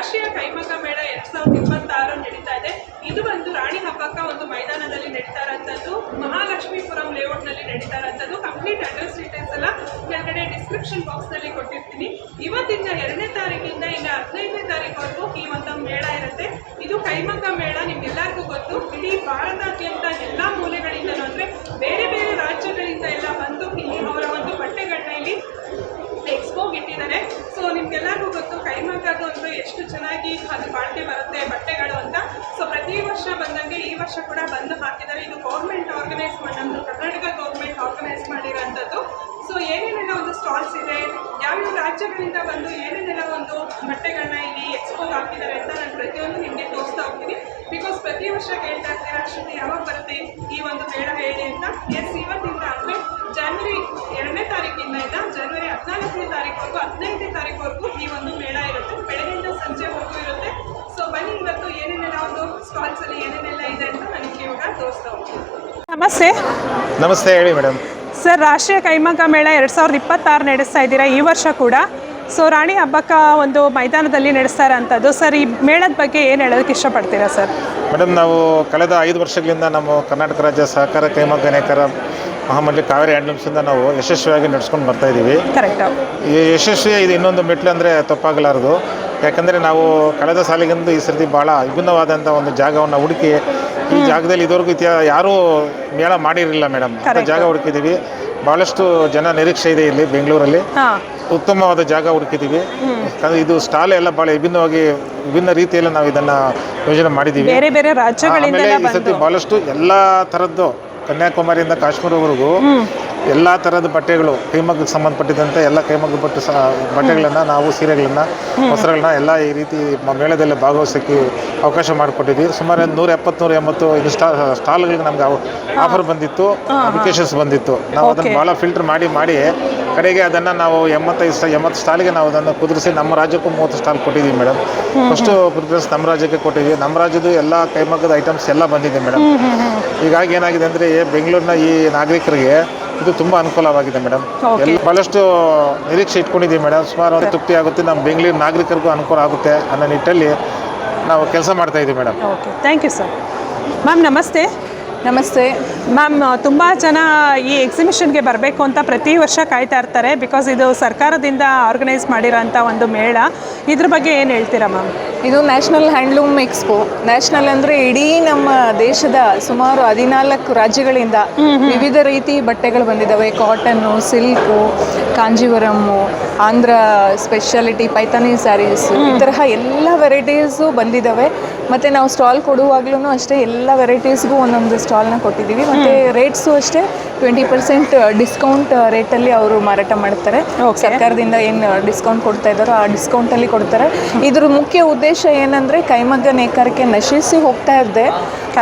ರಾಷ್ಟ್ರೀಯ ಕೈಮಗ್ಗ ಮೇಳ 2026 ನಡೀತಾ ಇದೆ. ಇದು ಒಂದು ರಾಣಿ ಹಬ್ಬಕ್ಕ ಒಂದು ಮೈದಾನದಲ್ಲಿ ನಡೀತಾ ಇರೋಂಥದ್ದು, ಮಹಾಲಕ್ಷ್ಮೀಪುರಂ ಲೇಔಟ್ ನಲ್ಲಿ ನಡೀತಾ ಇರೋಂಥದ್ದು. ಕಂಪ್ಲೀಟ್ ಅಡ್ರೆಸ್ ಡೀಟೇಲ್ಸ್ ಎಲ್ಲ ಕೆಳಗಡೆ ಡಿಸ್ಕ್ರಿಪ್ಷನ್ ಬಾಕ್ಸ್ ನಲ್ಲಿ ಕೊಟ್ಟಿರ್ತೀನಿ. ಇವತ್ತಿಂದ 2ನೇ ತಾರೀಕಿಂದ ಇನ್ನ 15ನೇ ತಾರೀಕವರೆಗೂ ಈ ಒಂದು ಮೇಳ ಇರುತ್ತೆ. ಇದು ಕೈಮಗ್ಗ ಮೇಳ ನಿಮ್ಗೆಲ್ಲರಿಗೂ ಗೊತ್ತು. ಇಡೀ ಭಾರತಾದ್ಯಂತ ಎಲ್ಲಾ ಮೂಲೆಗಳಿಂದಲೂ ಅಂದ್ರೆ ಬೇರೆ ಬೇರೆ ರಾಜ್ಯಗಳಿಂದ ಎಲ್ಲ ಬಂದು ಇಲ್ಲಿ ಅವರ ಒಂದು ಬಟ್ಟೆಗಳನ್ನ ಇಲ್ಲಿ ಎಕ್ಸ್ಪೋಗೆ ಇಟ್ಟಿದ್ದಾರೆ. ಸೊ ನಿಮ್ಗೆಲ್ಲರಿಗೂ ಗೊತ್ತು ಕೈಮಗ್ಗದ್ದು ಅಂದ್ರೆ ಎಷ್ಟು ಚೆನ್ನಾಗಿ ಅದು ಬಾಳಿಕೆ ಬರುತ್ತೆ ಬಟ್ಟೆಗಳು ಅಂತ. ಸೊ ಪ್ರತಿ ವರ್ಷ ಬಂದಂಗೆ ಈ ವರ್ಷ ಕೂಡ ಬಂದು ಹಾಕಿದ್ದಾರೆ. ಇದು ಗೌರ್ಮೆಂಟ್ ಆರ್ಗನೈಸ್ ನಮ್ಮದು ಕರ್ನಾಟಕ ಗೌರ್ಮೆಂಟ್ ಆರ್ಗನೈಸ್ ಮಾಡಿರೋಂಥದ್ದು. ಸೊ ಏನೇನೆಲ್ಲ ಒಂದು ಸ್ಟಾಲ್ಸ್ ಇದೆ, ಯಾವ್ಯಾವ ರಾಜ್ಯಗಳಿಂದ ಬಂದು ಏನೇನೆಲ್ಲ ಒಂದು ಬಟ್ಟೆಗಳನ್ನ ಇಲ್ಲಿ ಎಕ್ಸ್ಪೋಗೆ ಹಾಕಿದ್ದಾರೆ ಅಂತ ನಾನು ಪ್ರತಿಯೊಂದು ನಿಮಗೆ ತೋರಿಸ್ತಾ ಹೋಗ್ತೀನಿ. ಬಿಕಾಸ್ ಪ್ರತಿ ವರ್ಷ ಕೇಳ್ತಾ ಇರ್ತೀರಾ ಅಷ್ಟೊಂದು ಯಾವಾಗ ಬರುತ್ತೆ ಈ ಒಂದು ಮೇಳ ಹೇಳಿ ಅಂತ. ಎಸ್, ಇವತ್ತಿಂದ ಅಂದರೆ ಜನವರಿ 2ನೇ ತಾರೀಕಿಂದ ಜನವರಿ 14ನೇ ತಾರೀಕುವರೆಗೂ 15ನೇ ತಾರೀಕುವರೆಗೂ ಈ ಒಂದು ಮೇಳ ಇರುತ್ತೆ. ಬೆಳಗ್ಗೆಯಿಂದ ಸಂಜೆವರೆಗೂ ಇರುತ್ತೆ. ಸೊ ಬನ್ನಿ ಇವತ್ತು ಏನೇನೆಲ್ಲ ಒಂದು ಸ್ಟಾಲ್ಸ್ ಅಲ್ಲಿ ಏನೇನೆಲ್ಲ ಇದೆ ಅಂತ ನನಗೆ ಇವಾಗ ತೋರಿಸ್ತಾ ಹೋಗ್ತೀನಿ. ನಮಸ್ತೆ. ನಮಸ್ತೆ, ಹೇಳಿ ಮೇಡಮ್. ಸರ್, ರಾಷ್ಟ್ರೀಯ ಕೈಮಗ್ಗ ಮೇಳ 2026 ನಡೆಸ್ತಾ ಇದ್ದೀರಾ ಈ ವರ್ಷ ಕೂಡ. ಸೊ ರಾಣಿ ಹಬ್ಬಕ್ಕ ಒಂದು ಮೈದಾನದಲ್ಲಿ ನಡೆಸ್ತಾ ಇರೋಂಥದ್ದು. ಸರ್, ಈ ಮೇಳದ ಬಗ್ಗೆ ಏನು ಹೇಳೋದಕ್ಕೆ ಇಷ್ಟಪಡ್ತೀರಾ ಸರ್? ಮೇಡಮ್, ನಾವು ಕಳೆದ 5 ವರ್ಷಗಳಿಂದ ನಮ್ಮ ಕರ್ನಾಟಕ ರಾಜ್ಯ ಸಹಕಾರ ಕೈಮಗ್ಗ ನೇಕಾರ ಮಹಾಮಂಡಳಿ ಕಾವೇರಿ ಹ್ಯಾಂಡ್ಲೂಮ್ಸಿಂದ ನಾವು ಯಶಸ್ವಿಯಾಗಿ ನಡೆಸ್ಕೊಂಡು ಬರ್ತಾ ಇದ್ದೀವಿ. ಕರೆಕ್ಟ್. ಈ ಯಶಸ್ವಿ ಇದು ಇನ್ನೊಂದು ಮೆಟ್ಲು ಅಂದರೆ ತಪ್ಪಾಗಲಾರದು. ಯಾಕಂದರೆ ನಾವು ಕಳೆದ ಸಾಲಿಗಿಂತ ಈ ಸರ್ತಿ ಭಾಳ ವಿಭಿನ್ನವಾದಂಥ ಒಂದು ಜಾಗವನ್ನು ಹುಡುಕಿ ಈ ಜಾಗದಲ್ಲಿ ಇದುವರೆಗೂ ಯಾರೂ ಮೇಳ ಮಾಡಿರಲಿಲ್ಲ ಮೇಡಮ್. ಅಂತ ಜಾಗ ಹುಡುಕಿದ್ದೀವಿ. ಭಾಳಷ್ಟು ಜನ ನಿರೀಕ್ಷೆ ಇದೆ ಇಲ್ಲಿ ಬೆಂಗಳೂರಲ್ಲಿ. ಉತ್ತಮವಾದ ಜಾಗ ಹುಡುಕಿದ್ದೀವಿ. ಇದು ಸ್ಟಾಲ್ ಎಲ್ಲ ಭಾಳ ವಿಭಿನ್ನ ರೀತಿಯಲ್ಲಿ ನಾವು ಇದನ್ನು ಯೋಜನೆ ಮಾಡಿದ್ದೀವಿ. ಬೇರೆ ಬೇರೆ ರಾಜ್ಯಗಳಿಂದ ಈ ಸರ್ತಿ ಭಾಳಷ್ಟು ಎಲ್ಲ ಥರದ್ದು ಕನ್ಯಾಕುಮಾರಿಯಿಂದ ಕಾಶ್ಮೀರವರೆಗೂ ಎಲ್ಲ ಥರದ ಬಟ್ಟೆಗಳು ಕೈಮಗ್ಗಕ್ಕೆ ಸಂಬಂಧಪಟ್ಟಿದ್ದಂತೆ ಎಲ್ಲ ಕೈಮಗ್ಗ ಬಟ್ಟೆಗಳನ್ನು ನಾವು ಸೀರೆಗಳನ್ನು ವಸ್ತ್ರಗಳನ್ನ ಎಲ್ಲ ಈ ರೀತಿ ಮೇಳದಲ್ಲಿ ಭಾಗವಹಿಸೋಕ್ಕೆ ಅವಕಾಶ ಮಾಡಿಕೊಟ್ಟಿದ್ವಿ. ಸುಮಾರು 170-180 ಇದು ಸ್ಟಾಲ್ಗಳಿಗೆ ನಮ್ಗೆ ಆಫರ್ ಬಂದಿತ್ತು, ಅಪ್ಲಿಕೇಶನ್ಸ್ ಬಂದಿತ್ತು. ನಾವು ಅದನ್ನು ಭಾಳ ಫಿಲ್ಟರ್ ಮಾಡಿ ಕಡೆಗೆ ಅದನ್ನು ನಾವು 80 ಸ್ಟಾಲಿಗೆ ನಾವು ಅದನ್ನು ಕುದುರಿಸಿ ನಮ್ಮ ರಾಜ್ಯಕ್ಕೂ 30 ಸ್ಟಾಲ್ ಕೊಟ್ಟಿದ್ದೀವಿ ಮೇಡಮ್. ಫಸ್ಟು ಪ್ರಿಫರೆನ್ಸ್ ನಮ್ಮ ರಾಜ್ಯಕ್ಕೆ ಕೊಟ್ಟಿದ್ವಿ. ನಮ್ಮ ರಾಜ್ಯದ ಎಲ್ಲ ಕೈಮಗ್ಗದ ಐಟಮ್ಸ್ ಎಲ್ಲ ಬಂದಿದೆ ಮೇಡಮ್. ಹೀಗಾಗಿ ಏನಾಗಿದೆ ಅಂದರೆ ಬೆಂಗಳೂರಿನ ಈ ನಾಗರಿಕರಿಗೆ ಇದು ತುಂಬ ಅನುಕೂಲವಾಗಿದೆ ಮೇಡಮ್. ಭಾಳಷ್ಟು ನಿರೀಕ್ಷೆ ಇಟ್ಕೊಂಡಿದ್ದೀವಿ ಮೇಡಮ್. ಸುಮಾರು ತೃಪ್ತಿ ಆಗುತ್ತೆ, ನಮ್ಮ ಬೆಂಗಳೂರು ನಾಗರಿಕರಿಗೂ ಅನುಕೂಲ ಆಗುತ್ತೆ ಅನ್ನೋ ನಿಟ್ಟಲ್ಲಿ ನಾವು ಕೆಲಸ ಮಾಡ್ತಾ ಇದ್ದೀವಿ madam. Okay, thank you sir. Ma'am ನಮಸ್ತೆ. ನಮಸ್ತೆ ಮ್ಯಾಮ್. ತುಂಬ ಜನ ಈ ಎಕ್ಸಿಬಿಷನ್ಗೆ ಬರಬೇಕು ಅಂತ ಪ್ರತಿ ವರ್ಷ ಕಾಯ್ತಾ ಇರ್ತಾರೆ. ಬಿಕಾಸ್ ಇದು ಸರ್ಕಾರದಿಂದ ಆರ್ಗನೈಸ್ ಮಾಡಿರೋಂಥ ಒಂದು ಮೇಳ. ಇದ್ರ ಬಗ್ಗೆ ಏನು ಹೇಳ್ತೀರಾ ಮ್ಯಾಮ್? ಇದು ನ್ಯಾಷನಲ್ ಹ್ಯಾಂಡ್ಲೂಮ್ ಎಕ್ಸ್ಪೋ. ನ್ಯಾಷನಲ್ ಅಂದರೆ ಇಡೀ ನಮ್ಮ ದೇಶದ ಸುಮಾರು 14 ರಾಜ್ಯಗಳಿಂದ ವಿವಿಧ ರೀತಿ ಬಟ್ಟೆಗಳು ಬಂದಿದ್ದಾವೆ. Cotton, silk, Kanjeevaram, Andhra speciality Paithani saris, ಈ ತರಹ ಎಲ್ಲ ವೆರೈಟೀಸು ಬಂದಿದ್ದಾವೆ. ಮತ್ತು ನಾವು ಸ್ಟಾಲ್ ಕೊಡುವಾಗ್ಲೂ ಅಷ್ಟೇ ಎಲ್ಲ ವೆರೈಟೀಸ್ಗೂ ಒಂದೊಂದು ಸ್ಟಾಲ್ನ ಕೊಟ್ಟಿದ್ದೀವಿ. ಮತ್ತು ರೇಟ್ಸು ಅಷ್ಟೇ 20% ಡಿಸ್ಕೌಂಟ್ ರೇಟಲ್ಲಿ ಅವರು ಮಾರಾಟ ಮಾಡ್ತಾರೆ. ಸರ್ಕಾರದಿಂದ ಏನು ಡಿಸ್ಕೌಂಟ್ ಕೊಡ್ತಾ ಇದ್ದಾರೋ ಆ ಡಿಸ್ಕೌಂಟಲ್ಲಿ ಕೊಡ್ತಾರೆ. ಇದ್ರ ಮುಖ್ಯ ಉದ್ದೇಶ ಏನಂದರೆ ಕೈಮಗ್ಗ ನೇಕಾರಿಕೆ ನಶಿಸಿ ಹೋಗ್ತಾ ಇದೆ,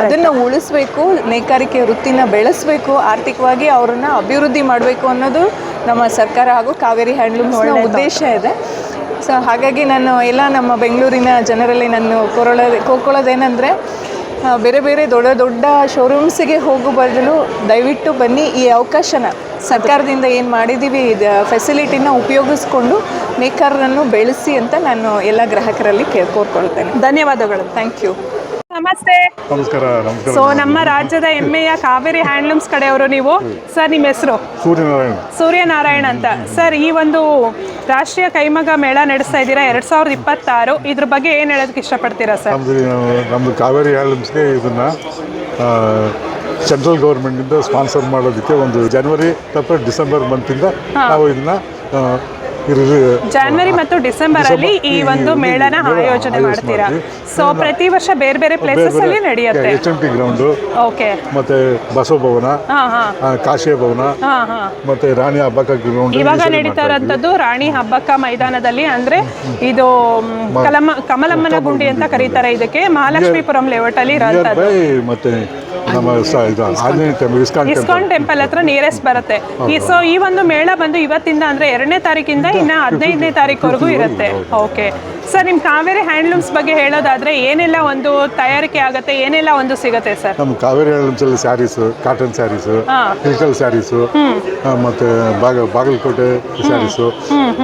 ಅದನ್ನು ಉಳಿಸ್ಬೇಕು, ನೇಕಾರಿಕೆ ವೃತ್ತಿನ ಬೆಳೆಸಬೇಕು, ಆರ್ಥಿಕವಾಗಿ ಅವರನ್ನು ಅಭಿವೃದ್ಧಿ ಮಾಡಬೇಕು ಅನ್ನೋದು ನಮ್ಮ ಸರ್ಕಾರ ಹಾಗೂ ಕಾವೇರಿ ಹ್ಯಾಂಡ್ಲೂಮ್ಸ್ನ ಉದ್ದೇಶ ಇದೆ. ಸೊ ಹಾಗಾಗಿ ನಾನು ಎಲ್ಲ ನಮ್ಮ ಬೆಂಗಳೂರಿನ ಜನರಲ್ಲಿ ನಾನು ಕೋರ್ಕೊಳ್ಳೋದೇನೆಂದರೆ ಬೇರೆ ಬೇರೆ ದೊಡ್ಡ ದೊಡ್ಡ ಶೋರೂಮ್ಸಿಗೆ ಹೋಗೋ ಬದಲು ದಯವಿಟ್ಟು ಬನ್ನಿ, ಈ ಅವಕಾಶನ ಸರ್ಕಾರದಿಂದ ಏನು ಮಾಡಿದ್ದೀವಿ ಫೆಸಿಲಿಟಿನ ಉಪಯೋಗಿಸ್ಕೊಂಡು ನೇಕಾರರನ್ನು ಬೆಳೆಸಿ ಅಂತ ನಾನು ಎಲ್ಲ ಗ್ರಾಹಕರಲ್ಲಿ ಕೋರ್ಕೊಳ್ತೇನೆ. ಧನ್ಯವಾದಗಳು. Thank you. ನಮಸ್ತೆ. ನಮಸ್ಕಾರ. ಸೊ ನಮ್ಮ ರಾಜ್ಯದ ಹೆಮ್ಮೆಯ ಕಾವೇರಿ ಹ್ಯಾಂಡ್ಲೂಮ್ಸ್ ಕಡೆಯವರು ನೀವು. ಸರ್, ನಿಮ್ಮ ಹೆಸರು? ಸೂರ್ಯನಾರಾಯಣ್ ಅಂತ. ಸರ್, ಈ ಒಂದು ರಾಷ್ಟ್ರೀಯ ಕೈಮಗ್ಗ ಮೇಳ ನಡೆಸ್ತಾ ಇದ್ದೀರಾ 2026. ಇದ್ರ ಬಗ್ಗೆ ಏನು ಹೇಳೋದಕ್ಕೆ ಇಷ್ಟಪಡ್ತೀರಾ ಸರ್? ನಮ್ಮದು ಕಾವೇರಿ ಹ್ಯಾಂಡ್ಲೂಮ್ಸ್ಗೆ ಇದನ್ನು ಸೆಂಟ್ರಲ್ ಗೌರ್ಮೆಂಟಿಂದ ಸ್ಪಾನ್ಸರ್ ಮಾಡೋದಕ್ಕೆ ಒಂದು ಜನವರಿ ಅಥವಾ ಡಿಸೆಂಬರ್ ಮಂತಿಂದ ನಾವು ಇದನ್ನು ಜನವರಿ ಮತ್ತು ಡಿಸೆಂಬರ್ ಅಲ್ಲಿ ಈ ಒಂದು ಮೇಳನ ಆಯೋಜನೆ ಮಾಡ್ತೀರಾ. ಸೊ ಪ್ರತಿ ವರ್ಷ ಬೇರೆ ಬೇರೆ ಪ್ಲೇಸಸ್ ಅಲ್ಲಿ ನಡೆಯುತ್ತೆ. HMT ಗ್ರೌಂಡ್, ಓಕೆ, ಮತ್ತೆ ಬಸವ ಭವನ, ಕಾಶಿಯ ಭವನ, ಮತ್ತೆ ರಾಣಿ ಹಬ್ಬಕ್ಕ ಗ್ರೌಂಡ್. ಇವಾಗ ನಡೀತಾ ಇರೋಂಥದ್ದು ರಾಣಿ ಹಬ್ಬಕ್ಕ ಮೈದಾನದಲ್ಲಿ. ಅಂದ್ರೆ ಇದು ಕಮಲಮ್ಮನ ಗುಂಡಿ ಅಂತ ಕರೀತಾರೆ ಇದಕ್ಕೆ. ಮಹಾಲಕ್ಷ್ಮೀಪುರಂ ಲೇಔಟ್ ಅಲ್ಲಿ ಇರೋಂಥದ್ದು. ಮತ್ತೆ ನಮ್ಮ ಇಸ್ಕಾನ್ ಟೆಂಪಲ್ ಹತ್ರ ನಿಯರೆಸ್ಟ್ ಬರುತ್ತೆ. ಸೊ ಈ ಒಂದು ಮೇಳ ಬಂದು ಇವತ್ತಿಂದ ಅಂದ್ರೆ 2ನೇ ತಾರೀಕಿಂದ ಇನ್ನು 15ನೇ ತಾರೀಕುವರೆಗೂ ಇರುತ್ತೆ. ಓಕೆ ಸರ್, ನಿಮ್ಮ ಕಾವೇರಿ ಹ್ಯಾಂಡ್ಲೂಮ್ಸ್ ಬಗ್ಗೆ ಹೇಳೋದಾದ್ರೆ ಏನೆಲ್ಲ ಒಂದು ತಯಾರಿಕೆ ಆಗುತ್ತೆ, ಏನೆಲ್ಲ ಒಂದು ಸಿಗುತ್ತೆ ಸರ್? ನಮ್ಮ ಕಾವೇರಿ ಹ್ಯಾಂಡ್ಲೂಮ್ಸ್ ಸ್ಯಾರೀಸು, ಕಾಟನ್ ಸ್ಯಾರೀಸು, ಇಲ್ಕಲ್ ಸ್ಯಾರೀಸು, ಮತ್ತೆ ಬಾಗಲಕೋಟೆ ಸ್ಯಾರೀಸು,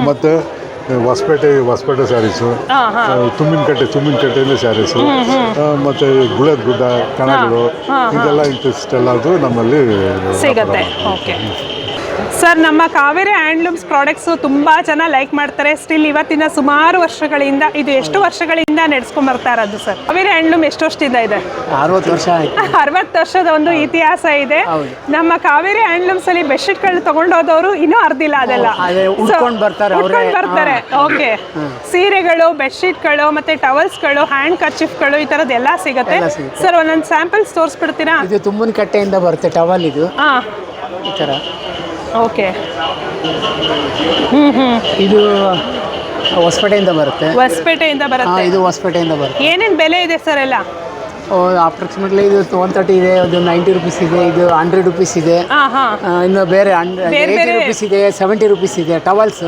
ಮತ್ತೆ ಹೊಸಪೇಟೆ ಸ್ಯಾರೀಸು, ಹಾಂ ಹಾಂ ತುಮ್ಮಿನಕಟ್ಟೆಯಿಂದ ಸ್ಯಾರೀಸು, ಮತ್ತು ಗುಳದ ಗುಡ್ಡ ಕಣಗಳು, ಇದೆಲ್ಲ ಇಂತಿಷ್ಟೆಲ್ಲ ಅದು ನಮ್ಮಲ್ಲಿ ಸಿಗುತ್ತೆ. ಓಕೆ ಸರ್, ನಮ್ಮ ಕಾವೇರಿ ಹ್ಯಾಂಡ್ಲೂಮ್ಸ್ ಪ್ರಾಡಕ್ಟ್ಸು ತುಂಬ ಜನ ಲೈಕ್ ಮಾಡ್ತಾರೆ. ಸ್ಟಿಲ್ ಇವತ್ತಿನ ಸುಮಾರು ವರ್ಷಗಳಿಂದ, ಇದು ಎಷ್ಟು ವರ್ಷಗಳಿಂದ ನಡೆಸ್ಕೊಂಡ್ ಬರ್ತಾ ಇರೋದು ಸರ್? ಕಾವೇರಿ ಹ್ಯಾಂಡ್ಲೂಮ್ ಎಷ್ಟು ವರ್ಷದಿಂದ ಇದೆ? 60 ವರ್ಷ ಆಯ್ತು. 60 ವರ್ಷದ ಒಂದು ಇತಿಹಾಸ ಇದೆ. ನಮ್ಮ ಕಾವೇರಿ ಹ್ಯಾಂಡ್ಲೂಮ್ಸ್ ಅಲ್ಲಿ ಬೆಡ್ಶೀಟ್ಗಳು ತಗೊಂಡೋದವರು ಇನ್ನೂ ಅರ್ಧಿಲ್ಲ ಅದೆಲ್ಲ ಉಟ್ಕೊಂಡು ಬರ್ತಾರೆ. ಓಕೆ, ಸೀರೆಗಳು, ಬೆಡ್ಶೀಟ್ಗಳು, ಮತ್ತೆ ಟವಲ್ಸ್ಗಳು, ಹ್ಯಾಂಡ್ ಕರ್ಚಿಫ್ಗಳು, ಈ ಥರದ್ದೆಲ್ಲ ಸಿಗುತ್ತೆ ಸರ್. ಒಂದೊಂದು ಸ್ಯಾಂಪಲ್ಸ್ ತೋರಿಸ್ಬಿಡ್ತೀರಾ? ಇದು ತುಮ್ಮನಕಟ್ಟೆಯಿಂದ ಬರುತ್ತೆ ಟವಲ್. ಇದು ಹಾಂ, ಈ ಥರ. ಓಕೆ. ಇದು ಹೊಸಪೇಟೆಯಿಂದ ಬರುತ್ತೆ. ಹೊಸಪೇಟೆಯಿಂದ ಬರುತ್ತೆ. ಇದು ಹೊಸಪೇಟೆಯಿಂದ ಬರುತ್ತೆ. ಏನೇನು ಬೆಲೆ ಇದೆ ಸರ್ ಎಲ್ಲ? ಅಪ್ರಾಕ್ಸಿಮೇಟ್ಲಿ ಇದು 130 ಇದೆ, ಅದು 90 ರುಪೀಸ್ ಇದೆ, ಇದು 100 ರುಪೀಸ್ ಇದೆ. ಹಾಂ ಹಾಂ, ಇನ್ನು ಬೇರೆ 80 ರುಪೀಸ್ ಇದೆ, 70 ರುಪೀಸ್ ಇದೆ. ಟವಲ್ಸ್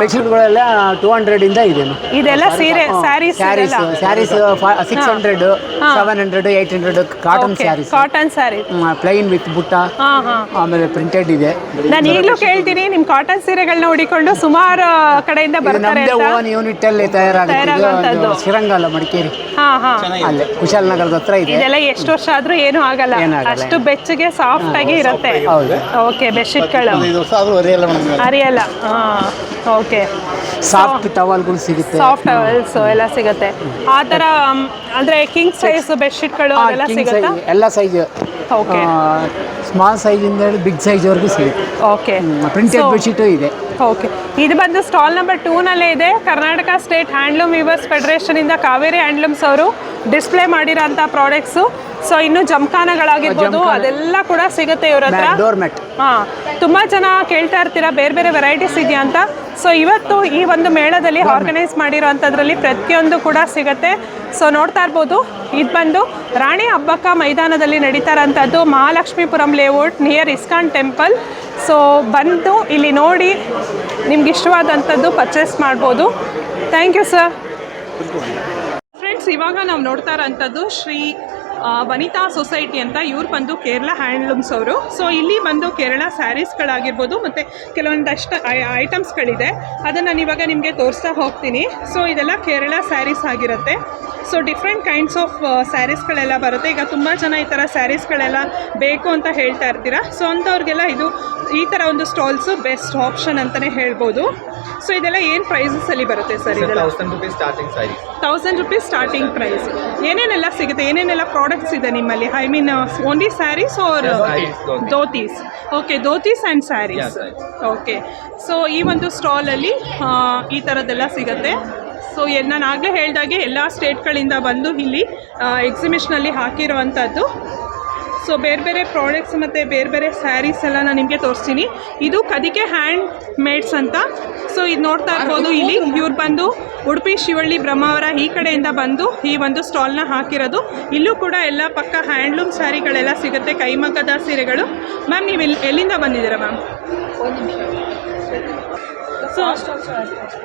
ಬೆಡ್ಶೀಟ್ಗಳೆಲ್ಲ 200 ಇಂದ ಇದೆ. ಇದೆಲ್ಲ ಸೀರೆ, saris 600, 700, 800 cotton saris. Cotton sari plain with ಬುಟ್ಟ, ಆಮೇಲೆ ಪ್ರಿಂಟೆಡ್ ಇದೆ. ನಾನು ಈಗಲೂ ಕೇಳ್ತೀನಿ, ನಿಮ್ಮ ಕಾಟನ್ ಸೀರೆಗಳನ್ನ ಹುಡಿಕೊಂಡು ಸುಮಾರು ಕಡೆಯಿಂದ ಬರ್ತಾರೆ. ನಮ್ಮದೇ ಓನ್ ಯೂನಿಟ್ ಅಲ್ಲಿ ತಯಾರಾಗುತ್ತೆ. ಶ್ರೀರಂಗಲ್ಲ, ಮಡಿಕೇರಿ, ಅಲ್ಲೇ ಕುಶಾಲನಗರದ ಹತ್ರ ಇದೆ. ಇದೆಲ್ಲ ಎಷ್ಟು ವರ್ಷ ಆದ್ರೂ ಏನು ಆಗಲ್ಲ, ಅಷ್ಟು ಬೆಚ್ಚಗೆ ಸಾಫ್ಟ್ ಆಗಿ ಇರುತ್ತೆ. ಓಕೆ, ಬೆಡ್ಶೀಟ್ಗಳು ಅರಿಯಲ್ಲ. ಓಕೆ, ಸಾಫ್ಟ್ ಟವಲ್ಗಳು ಸಿಗುತ್ತೆ. ಸಾಫ್ಟ್ ಟವಲ್ಸ್ ಎಲ್ಲ ಸಿಗುತ್ತೆ. ಆ ಥರ ಅಂದರೆ ಕಿಂಗ್ ಸೈಜ್ ಬೆಡ್ಶೀಟ್ಗಳು ಎಲ್ಲ ಸಿಗುತ್ತಾ? ಎಲ್ಲ ಸೈಜ್. ಓಕೆ, ಸ್ಮಾಲ್ ಸೈಜಿಂದ ಬಿಗ್ ಸೈಜ್ವರೆಗೂ ಸಿಗುತ್ತೆ. ಓಕೆ, ಪ್ರಿಂಟೆಡ್ ಬೆಡ್ಶೀಟು ಇದೆ. ಓಕೆ, ಇದು ಬಂದು ಸ್ಟಾಲ್ ನಂಬರ್ 2ನಲ್ಲೇ ಇದೆ. ಕರ್ನಾಟಕ ಸ್ಟೇಟ್ ಹ್ಯಾಂಡ್ಲೂಮ್ ವೀವರ್ಸ್ ಫೆಡರೇಷನಿಂದ ಕಾವೇರಿ ಹ್ಯಾಂಡ್ಲೂಮ್ಸ್ ಅವರು ಡಿಸ್ಪ್ಲೇ ಮಾಡಿರೋಂಥ ಪ್ರಾಡಕ್ಟ್ಸು. ಸೊ ಇನ್ನು ಜಮಖಾನಗಳಾಗಿರ್ಬೋದು ಅದೆಲ್ಲ ಕೂಡ ಸಿಗುತ್ತೆ ಇವ್ರ ಹತ್ರ. ಡೋರ್ಮೆಟ್. ಹಾಂ, ತುಂಬ ಜನ ಕೇಳ್ತಾ ಇರ್ತೀರಾ ಬೇರೆ ಬೇರೆ ವೆರೈಟೀಸ್ ಇದೆಯಾ ಅಂತ. ಸೊ ಇವತ್ತು ಈ ಒಂದು ಮೇಳದಲ್ಲಿ ಆರ್ಗನೈಸ್ ಮಾಡಿರೋ ಅಂಥದ್ರಲ್ಲಿ ಪ್ರತಿಯೊಂದು ಕೂಡ ಸಿಗುತ್ತೆ. ಸೊ ನೋಡ್ತಾ ಇರ್ಬೋದು, ಇದು ಬಂದು ರಾಣಿ ಅಬ್ಬಕ್ಕ ಮೈದಾನದಲ್ಲಿ ನಡೀತಾ ಇರೋಂಥದ್ದು, Mahalakshmipuram layout near ISKCON temple. So ಬಂದು ಇಲ್ಲಿ ನೋಡಿ ನಿಮ್ಗೆ ಇಷ್ಟವಾದಂಥದ್ದು ಪರ್ಚೇಸ್ ಮಾಡ್ಬೋದು. Thank you sir. ಫ್ರೆಂಡ್ಸ್, ಇವಾಗ ನಾವು ನೋಡ್ತಾ ಇರೋಂಥದ್ದು ಶ್ರೀ ವನಿತಾ ಸೊಸೈಟಿ ಅಂತ. ಇವ್ರು ಬಂದು ಕೇರಳ ಹ್ಯಾಂಡ್ಲೂಮ್ಸ್ ಅವರು. ಸೊ ಇಲ್ಲಿ ಬಂದು ಕೇರಳ ಸ್ಯಾರೀಸ್ಗಳಾಗಿರ್ಬೋದು ಮತ್ತು ಕೆಲವೊಂದಷ್ಟು ಐಟಮ್ಸ್ಗಳಿದೆ, ಅದನ್ನು ನಾನು ಇವಾಗ ನಿಮಗೆ ತೋರಿಸ್ತಾ ಹೋಗ್ತೀನಿ. ಸೊ ಇದೆಲ್ಲ ಕೇರಳ ಸ್ಯಾರೀಸ್ ಆಗಿರುತ್ತೆ. ಸೊ ಡಿಫ್ರೆಂಟ್ ಕೈಂಡ್ಸ್ ಆಫ್ ಸ್ಯಾರೀಸ್ಗಳೆಲ್ಲ ಬರುತ್ತೆ. ಈಗ ತುಂಬ ಜನ ಈ ಥರ ಸ್ಯಾರೀಸ್ಗಳೆಲ್ಲ ಬೇಕು ಅಂತ ಹೇಳ್ತಾ ಇರ್ತೀರಾ. ಸೊ ಅಂಥವ್ರಿಗೆಲ್ಲ ಇದು ಈ ಥರ ಒಂದು ಸ್ಟಾಲ್ಸು ಬೆಸ್ಟ್ ಆಪ್ಷನ್ ಅಂತಲೇ ಹೇಳ್ಬೋದು. ಸೊ ಇದೆಲ್ಲ ಏನು ಪ್ರೈಸಸಲ್ಲಿ ಬರುತ್ತೆ ಸರ್? ಇದೆಲ್ಲ 1000 rupees starting size. 1000 rupees starting price. ಏನೇನೆಲ್ಲ ಸಿಗುತ್ತೆ, ಏನೇನೆಲ್ಲ ಪ್ರಾಡಕ್ಟ್ಸ್ ಇದೆ ನಿಮ್ಮಲ್ಲಿ? I mean only saris or dhotis? Okay, dhotis and saris. Okay, so ಈ ಒಂದು ಸ್ಟಾಲಲ್ಲಿ ಈ ಥರದ್ದೆಲ್ಲ ಸಿಗುತ್ತೆ. ಸೊ ನಾನು ಆಗಲೇ ಹೇಳಿದಾಗೆ ಎಲ್ಲ ಸ್ಟೇಟ್ಗಳಿಂದ ಬಂದು ಇಲ್ಲಿ ಎಕ್ಸಿಬಿಷನಲ್ಲಿ ಹಾಕಿರುವಂಥದ್ದು. ಸೊ ಬೇರೆ ಬೇರೆ ಪ್ರಾಡಕ್ಟ್ಸ್ ಮತ್ತು ಬೇರೆ ಬೇರೆ ಸ್ಯಾರೀಸ್ ಎಲ್ಲ ನಾನು ನಿಮಗೆ ತೋರಿಸ್ತೀನಿ. ಇದು ಕದಿಕೆ ಹ್ಯಾಂಡ್ ಮೇಡ್ಸ್ ಅಂತ. ಸೊ ಇದು ನೋಡ್ತಾ ಇರ್ಬೋದು, ಇಲ್ಲಿ ಇವ್ರು ಬಂದು ಉಡುಪಿ ಶಿವಳ್ಳಿ ಬ್ರಹ್ಮಾವರ ಈ ಕಡೆಯಿಂದ ಬಂದು ಈ ಒಂದು ಸ್ಟಾಲ್ನ ಹಾಕಿರೋದು. ಇಲ್ಲೂ ಕೂಡ ಎಲ್ಲ ಪಕ್ಕ ಹ್ಯಾಂಡ್ಲೂಮ್ ಸ್ಯಾರಿಗಳೆಲ್ಲ ಸಿಗುತ್ತೆ, ಕೈಮಗ್ಗದ ಸೀರೆಗಳು. ಮ್ಯಾಮ್, ನೀವು ಎಲ್ಲಿಂದ ಬಂದಿದ್ದೀರಾ ಮ್ಯಾಮ್?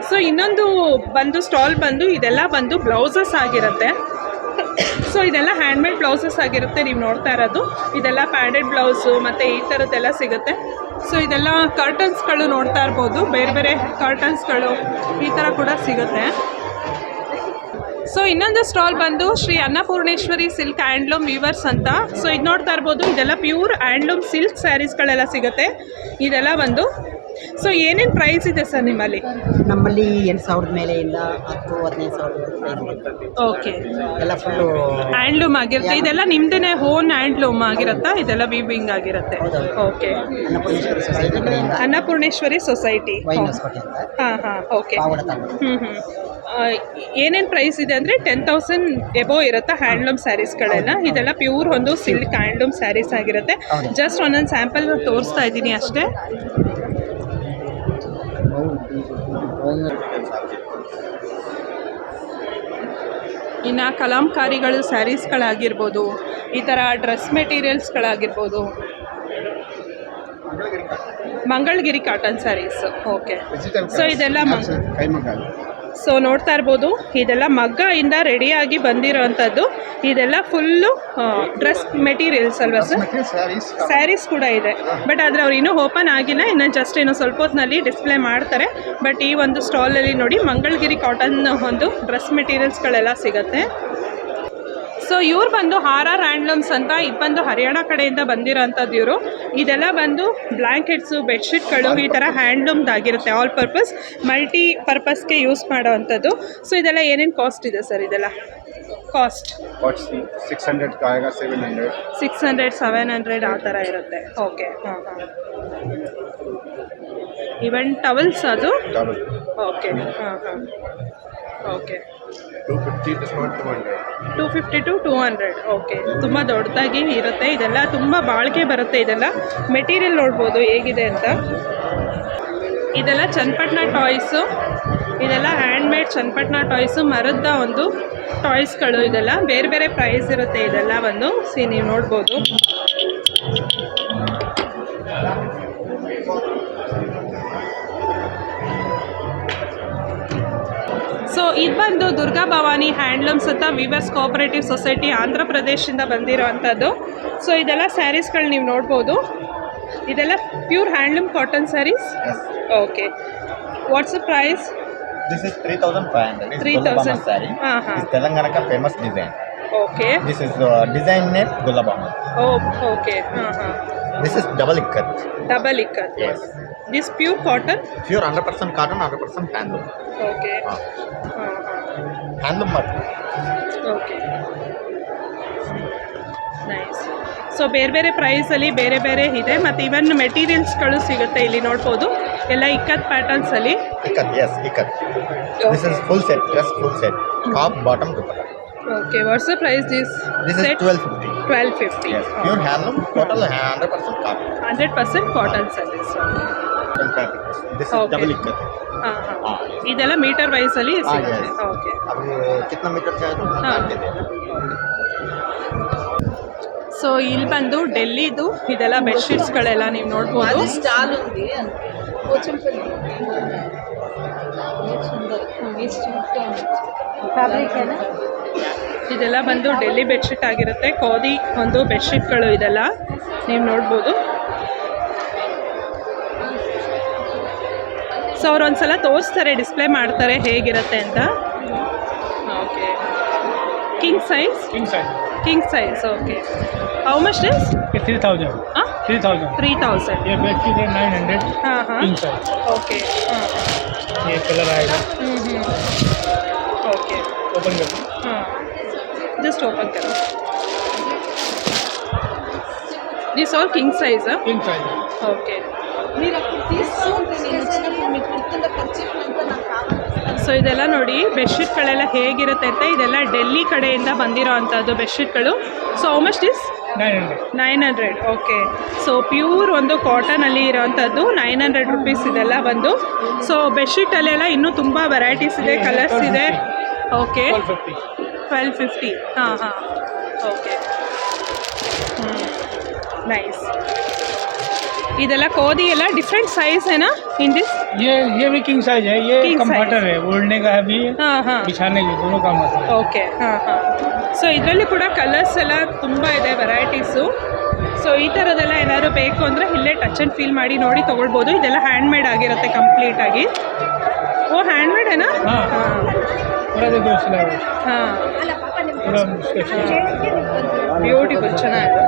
ಸೊ ಇನ್ನೊಂದು ಬಂದು ಸ್ಟಾಲ್ ಬಂದು ಇದೆಲ್ಲ ಬಂದು ಬ್ಲೌಸಸ್ ಆಗಿರುತ್ತೆ. ಸೊ ಇದೆಲ್ಲ ಹ್ಯಾಂಡ್ಮೇಡ್ ಬ್ಲೌಸಸ್ ಆಗಿರುತ್ತೆ. ನೀವು ನೋಡ್ತಾ ಇರೋದು ಇದೆಲ್ಲ ಪ್ಯಾಡೆಡ್ ಬ್ಲೌಸು ಮತ್ತು ಈ ಥರದ್ದೆಲ್ಲ ಸಿಗುತ್ತೆ. ಸೊ ಇದೆಲ್ಲ ಕರ್ಟನ್ಸ್ಗಳು ನೋಡ್ತಾ ಇರ್ಬೋದು, ಬೇರೆ ಬೇರೆ ಕರ್ಟನ್ಸ್ಗಳು ಈ ಥರ ಕೂಡ ಸಿಗುತ್ತೆ. ಸೊ ಇನ್ನೊಂದು ಸ್ಟಾಲ್ ಬಂದು Shri Annapurneshwari silk handloom viewers ಅಂತ. ಸೊ ಇದು ನೋಡ್ತಾ ಇರ್ಬೋದು, ಇದೆಲ್ಲ ಪ್ಯೂರ್ ಹ್ಯಾಂಡ್ಲೂಮ್ ಸಿಲ್ಕ್ ಸ್ಯಾರೀಸ್ಗಳೆಲ್ಲ ಸಿಗುತ್ತೆ. ಇದೆಲ್ಲ ಬಂದು ಸೊ ಏನೇನು ಪ್ರೈಸ್ ಇದೆ ಸರ್ ನಿಮ್ಮಲ್ಲಿ? ನಮ್ಮಲ್ಲಿ 8,000 ಮೇಲೆ ಇಂದ 10,000-15,000. ಓಕೆ, ಎಲ್ಲ ಫುಲ್ಲು ಹ್ಯಾಂಡ್ಲೂಮ್ ಆಗಿರುತ್ತೆ. ಇದೆಲ್ಲ ನಿಮ್ದೇ ಓನ್ ಹ್ಯಾಂಡ್ಲೂಮ್ ಆಗಿರುತ್ತಾ? ಇದೆಲ್ಲ ವೀವಿಂಗ್ ಆಗಿರುತ್ತೆ. ಓಕೆ, ಅನ್ನಪೂರ್ಣೇಶ್ವರಿ ಸೊಸೈಟಿ ಕಡೆಯಿಂದ ಅನ್ನಪೂರ್ಣೇಶ್ವರಿ ಸೊಸೈಟಿ. ವೈನ್ ಹೊಸಕೋಟೆ ಅಂತ ಹಾಂ ಹಾಂ, ಓಕೆ. ಪಾವಡ ತಾಲೂಕು. ಏನೇನು ಪ್ರೈಸ್ ಇದೆ ಅಂದರೆ 10,000 ಎಬೋ ಇರುತ್ತೆ ಹ್ಯಾಂಡ್ಲೂಮ್ ಸ್ಯಾರೀಸ್ಗಳೆಲ್ಲ. ಇದೆಲ್ಲ ಪ್ಯೂರ್ ಒಂದು ಸಿಲ್ಕ್ ಹ್ಯಾಂಡ್ಲೂಮ್ ಸ್ಯಾರೀಸ್ ಆಗಿರುತ್ತೆ. ಜಸ್ಟ್ ಒಂದೊಂದು ಸ್ಯಾಂಪಲ್ ತೋರಿಸ್ತಾ ಇದ್ದೀನಿ ಅಷ್ಟೇ. ಇನ್ನು ಕಲಾಂಕಾರಿಗಳು ಸ್ಯಾರೀಸ್ಗಳಾಗಿರ್ಬೋದು, ಈ ಥರ ಡ್ರೆಸ್ ಮೆಟೀರಿಯಲ್ಸ್ಗಳಾಗಿರ್ಬೋದು, Mangalagiri cotton saris. Okay, so ಇದೆಲ್ಲ ಸೊ ನೋಡ್ತಾ ಇರ್ಬೋದು ಇದೆಲ್ಲ ಮಗ್ಗದಿಂದ ರೆಡಿಯಾಗಿ ಬಂದಿರೋವಂಥದ್ದು. ಇದೆಲ್ಲ ಫುಲ್ಲು ಡ್ರೆಸ್ ಮೆಟೀರಿಯಲ್ಸ್ ಅಲ್ವಾ ಸರ್? ಸ್ಯಾರೀಸ್ ಕೂಡ ಇದೆ, ಬಟ್ ಆದರೆ ಅವ್ರು ಇನ್ನೂ ಓಪನ್ ಆಗಿಲ್ಲ, ಇನ್ನು ಜಸ್ಟ್ ಇನ್ನೂ ಸ್ವಲ್ಪ ಹೊತ್ತಿನಲ್ಲಿ ಡಿಸ್ಪ್ಲೇ ಮಾಡ್ತಾರೆ. ಬಟ್ ಈ ಒಂದು ಸ್ಟಾಲಲ್ಲಿ ನೋಡಿ ಮಂಗಳಗಿರಿ ಕಾಟನ್ ಒಂದು ಡ್ರೆಸ್ ಮೆಟೀರಿಯಲ್ಸ್ಗಳೆಲ್ಲ ಸಿಗುತ್ತೆ. ಸೊ ಇವ್ರು ಬಂದು ಆರ್ ಹ್ಯಾಂಡ್ಲೂಮ್ಸ್ ಅಂತ ಇದು ಬಂದು ಹರಿಯಾಣ ಕಡೆಯಿಂದ ಬಂದಿರೋಂಥದ್ದು ಇವರು. ಇದೆಲ್ಲ ಬಂದು ಬ್ಲ್ಯಾಂಕೆಟ್ಸು, ಬೆಡ್ಶೀಟ್ಗಳು ಈ ಥರ ಹ್ಯಾಂಡ್ಲೂಮ್ದಾಗಿರುತ್ತೆ. ಆಲ್ ಪರ್ಪಸ್ ಮಲ್ಟಿ ಪರ್ಪಸ್ಗೆ ಯೂಸ್ ಮಾಡೋ ಅಂಥದ್ದು. ಸೊ ಇದೆಲ್ಲ ಏನೇನು ಕಾಸ್ಟ್ ಇದೆ ಸರ್? ಇದೆಲ್ಲ ಕಾಸ್ಟ್ 600 का आएगा, 700 600-700 ಆ ಥರ ಇರುತ್ತೆ. ಓಕೆ, ಹಾಂ ಹಾಂ. ಈವನ್ ಟವಲ್ಸ್ ಅದು? डबल ಓಕೆ, ಹಾಂ ಹಾಂ. Okay, 250 discount 200 250 to 200. ಓಕೆ, ತುಂಬ ದೊಡ್ಡದಾಗಿ ಇರುತ್ತೆ. ಇದೆಲ್ಲ ತುಂಬ ಬಾಳಿಕೆ ಬರುತ್ತೆ. ಇದೆಲ್ಲ ಮೆಟೀರಿಯಲ್ ನೋಡ್ಬೋದು ಹೇಗಿದೆ ಅಂತ. ಇದೆಲ್ಲ ಚನ್ನಪಟ್ಟಣ ಟಾಯ್ಸು, ಇದೆಲ್ಲ ಹ್ಯಾಂಡ್ಮೇಡ್ ಚನ್ನಪಟ್ಟಣ ಟಾಯ್ಸು, ಮರದ ಒಂದು ಟಾಯ್ಸ್ಗಳು. ಇದೆಲ್ಲ ಬೇರೆ ಬೇರೆ ಪ್ರೈಸ್ ಇರುತ್ತೆ. ಇದೆಲ್ಲ ಬಂದು ನೀವು ನೋಡ್ಬೋದು. ಸೊ ಇದು ಬಂದು ದುರ್ಗಾ ಭವಾನಿ ಹ್ಯಾಂಡ್ಲೂಮ್ಸ್ ಅಂತ ವಿವರ್ಸ್ ಕೋಆಪರೇಟಿವ್ ಸೊಸೈಟಿ ಆಂಧ್ರ ಪ್ರದೇಶದಿಂದ ಬಂದಿರೋವಂಥದ್ದು. ಸೊ ಇದೆಲ್ಲ ಸ್ಯಾರೀಸ್ಗಳು ನೀವು ನೋಡ್ಬೋದು. ಇದೆಲ್ಲ pure handloom cotton saris. Okay, what's the price? This is 3,500. 3,000. saree. This Telangana ka famous design. Okay, This is design name Gulabama. Okay, ಹಾಂ ಹಾಂ. This is double ikat. Double ikat. Yes. This pure cotton. Pure 100% cotton, 100% handloom. Okay, ಹಾಂ ಹಾಂ. Handloom mat. Okay, nice. So ಬೇರೆ ಬೇರೆ ಪ್ರೈಸಲ್ಲಿ ಬೇರೆ ಬೇರೆ ಇದೆ. ಮತ್ತು ಇವನ್ ಮೆಟೀರಿಯಲ್ಸ್ಗಳು ಸಿಗುತ್ತೆ ಇಲ್ಲಿ ನೋಡ್ಬೋದು. ಎಲ್ಲ ikat ಪ್ಯಾಟರ್ನ್ಸಲ್ಲಿ. Ikat, yes, ikat. This is full set, dress full set. Top, bottom, dupatta. Okay, what's the price this? This is 1250. 1250. Yes, pure handloom, total 100% cotton. 100% cotton saris. Cotton fabric. This is Okay. double ikat. ಹಾಂ ಹಾಂ. ಇದೆಲ್ಲ metre ವೈಸಲ್ಲಿ ಸಿಗುತ್ತೆ. yes. Okay, अब कितना metre का है तो हाँ. निकाल के देना. ಸೊ ಇಲ್ಲಿ ಬಂದು ಡೆಲ್ಲಿದು ಇದೆಲ್ಲ ಬೆಡ್ಶೀಟ್ಸ್ಗಳೆಲ್ಲ ನೀವು ನೋಡ್ಬೋದು. ಇದೆಲ್ಲ ಬಂದು ಡೆಲ್ಲಿ ಬೆಡ್ಶೀಟ್ ಆಗಿರುತ್ತೆ. ಖಾದಿ ಒಂದು ಬೆಡ್ಶೀಟ್ಗಳು ಇದೆಲ್ಲ ನೀವು ನೋಡ್ಬೋದು. ಸೊ ಅವ್ರು ಒಂದ್ಸಲ ತೋರಿಸ್ತಾರೆ, ಡಿಸ್ಪ್ಲೇ ಮಾಡ್ತಾರೆ ಹೇಗಿರುತ್ತೆ ಅಂತ. Okay, king size. King size. Okay, how much is? 3,000. 3,000. ये बेडशीट है 900. हाँ हाँ. King size. ओके, हाँ. ये कलर आएगा. ओके, ओपन कर दो. हाँ, जस्ट ओपन करो. This all king size. King size. Okay. So ಇದೆಲ್ಲ ನೋಡಿ ಬೆಡ್ಶೀಟ್ಗಳೆಲ್ಲ ಹೇಗಿರುತ್ತೆ ಅಂತ. ಇದೆಲ್ಲ ಡೆಲ್ಲಿ ಕಡೆಯಿಂದ ಬಂದಿರೋ ಅಂಥದ್ದು ಬೆಡ್ಶೀಟ್ಗಳು. So how much is? 900. Okay, so pure ಒಂದು ಕಾಟನಲ್ಲಿ ಇರೋವಂಥದ್ದು 900 ರುಪೀಸ್ ಇದೆಲ್ಲ ಬಂದು. ಸೊ ಬೆಡ್ಶೀಟಲ್ಲೆಲ್ಲ ಇನ್ನೂ ತುಂಬ ವೆರೈಟೀಸ್ ಇದೆ, ಕಲರ್ಸ್ ಇದೆ. ಓಕೆ, 1250. ಹಾಂ ಹಾಂ. Okay, nice. ಇದೆಲ್ಲ ಖಾದಿ ಎಲ್ಲ ಡಿಫ್ರೆಂಟ್ साइज है ना इन दिस? ये भी किंग साइज है. ये King कंफर्टर है, ओढ़ने का है भी, हाँ हाँ. बिछाने के दोनों काम आता है. ಓಕೆ, ಹಾಂ ಹಾಂ. ಸೊ ಇದರಲ್ಲಿ ಕೂಡ ಕಲರ್ಸ್ ಎಲ್ಲ ತುಂಬ ಇದೆ, ವೆರೈಟೀಸು. ಸೊ ಈ ಥರದ್ದೆಲ್ಲ ಏನಾದರೂ ಬೇಕು ಅಂದರೆ ಇಲ್ಲೇ ಟಚ್ ಆ್ಯಂಡ್ ಫೀಲ್ ಮಾಡಿ ನೋಡಿ ತೊಗೊಳ್ಬೋದು. ಇದೆಲ್ಲ ಹ್ಯಾಂಡ್ಮೇಡ್ ಆಗಿರುತ್ತೆ ಕಂಪ್ಲೀಟಾಗಿ. ಓ, ಹ್ಯಾಂಡ್ಮೇಡ್ ಏನಾ? हाँ. ಹಾಂ पूरा देखो सिलाई. ಹಾಂ, पूरा ಬ್ಯೂಟಿಫುಲ್, ಚೆನ್ನಾಗಿದೆ.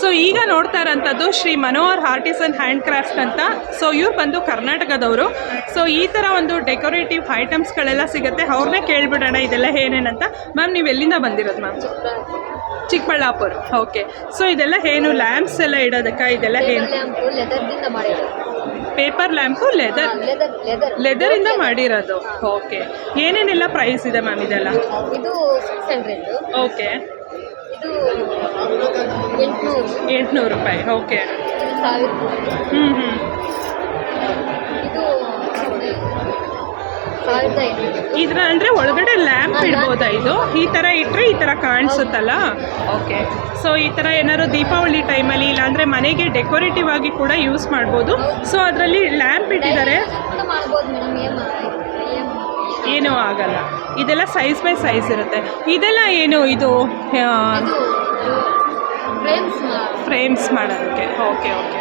ಸೊ ಈಗ ನೋಡ್ತಾ ಇರೋಂಥದ್ದು Shri Manohar artisan hand craft ಅಂತ. ಸೊ ಇವ್ರು ಬಂದು ಕರ್ನಾಟಕದವರು. ಸೊ ಈ ಥರ ಒಂದು ಡೆಕೋರೇಟಿವ್ ಐಟಮ್ಸ್ಗಳೆಲ್ಲ ಸಿಗುತ್ತೆ. ಅವ್ರನ್ನೇ ಕೇಳಿಬಿಡೋಣ ಇದೆಲ್ಲ ಏನೇನಂತ. ಮ್ಯಾಮ್, ನೀವು ಎಲ್ಲಿಂದ ಬಂದಿರೋದು ಮ್ಯಾಮ್? ಚಿಕ್ಕಬಳ್ಳಾಪುರ. ಓಕೆ, ಸೊ ಇದೆಲ್ಲ ಏನು ಲ್ಯಾಂಪ್ಸ್ ಎಲ್ಲ ಇಡೋದಕ್ಕೆ? ಇದೆಲ್ಲ ಏನು? ಪೇಪರ್ ಲ್ಯಾಂಪು, ಲೆದರಿಂದ ಮಾಡಿರೋದು. ಓಕೆ, ಏನೇನೆಲ್ಲ ಪ್ರೈಸ್ ಇದೆ ಮ್ಯಾಮ್ ಇದೆಲ್ಲ? ಇದು 600. ಓಕೆ, ಇದು 800. 800 ರೂಪಾಯಿ. ಓಕೆ, 1000. ಇದು 1500. ಇದ್ರ ಅಂದರೆ ಒಳಗಡೆ ಲ್ಯಾಂಪ್ ಇಡ್ಬೋದಾ? ಇದು ಈ ಥರ ಇಟ್ಟರೆ ಈ ಥರ ಕಾಣಿಸುತ್ತಲ್ಲ. ಓಕೆ, ಸೊ ಈ ಥರ ಏನಾದ್ರು ದೀಪಾವಳಿ ಟೈಮಲ್ಲಿ ಇಲ್ಲಾಂದರೆ ಮನೆಗೆ ಡೆಕೋರೇಟಿವ್ ಆಗಿ ಕೂಡ ಯೂಸ್ ಮಾಡ್ಬೋದು. ಸೊ ಅದರಲ್ಲಿ ಲ್ಯಾಂಪ್ ಇಟ್ಟಿದ್ದಾರೆ. ಮಾಡ್ಬೋದು ಮೇಡಮ್. ಏನೂ ಆಗಲ್ಲ. ಇದೆಲ್ಲ ಸೈಜ್ ಬೈ ಸೈಜ್ ಇರುತ್ತೆ. ಇದೆಲ್ಲ ಏನು ಇದು ಇದು ಫ್ರೇಮ್ಸ್ ಮಾಡೋದಕ್ಕೆ. Okay okay.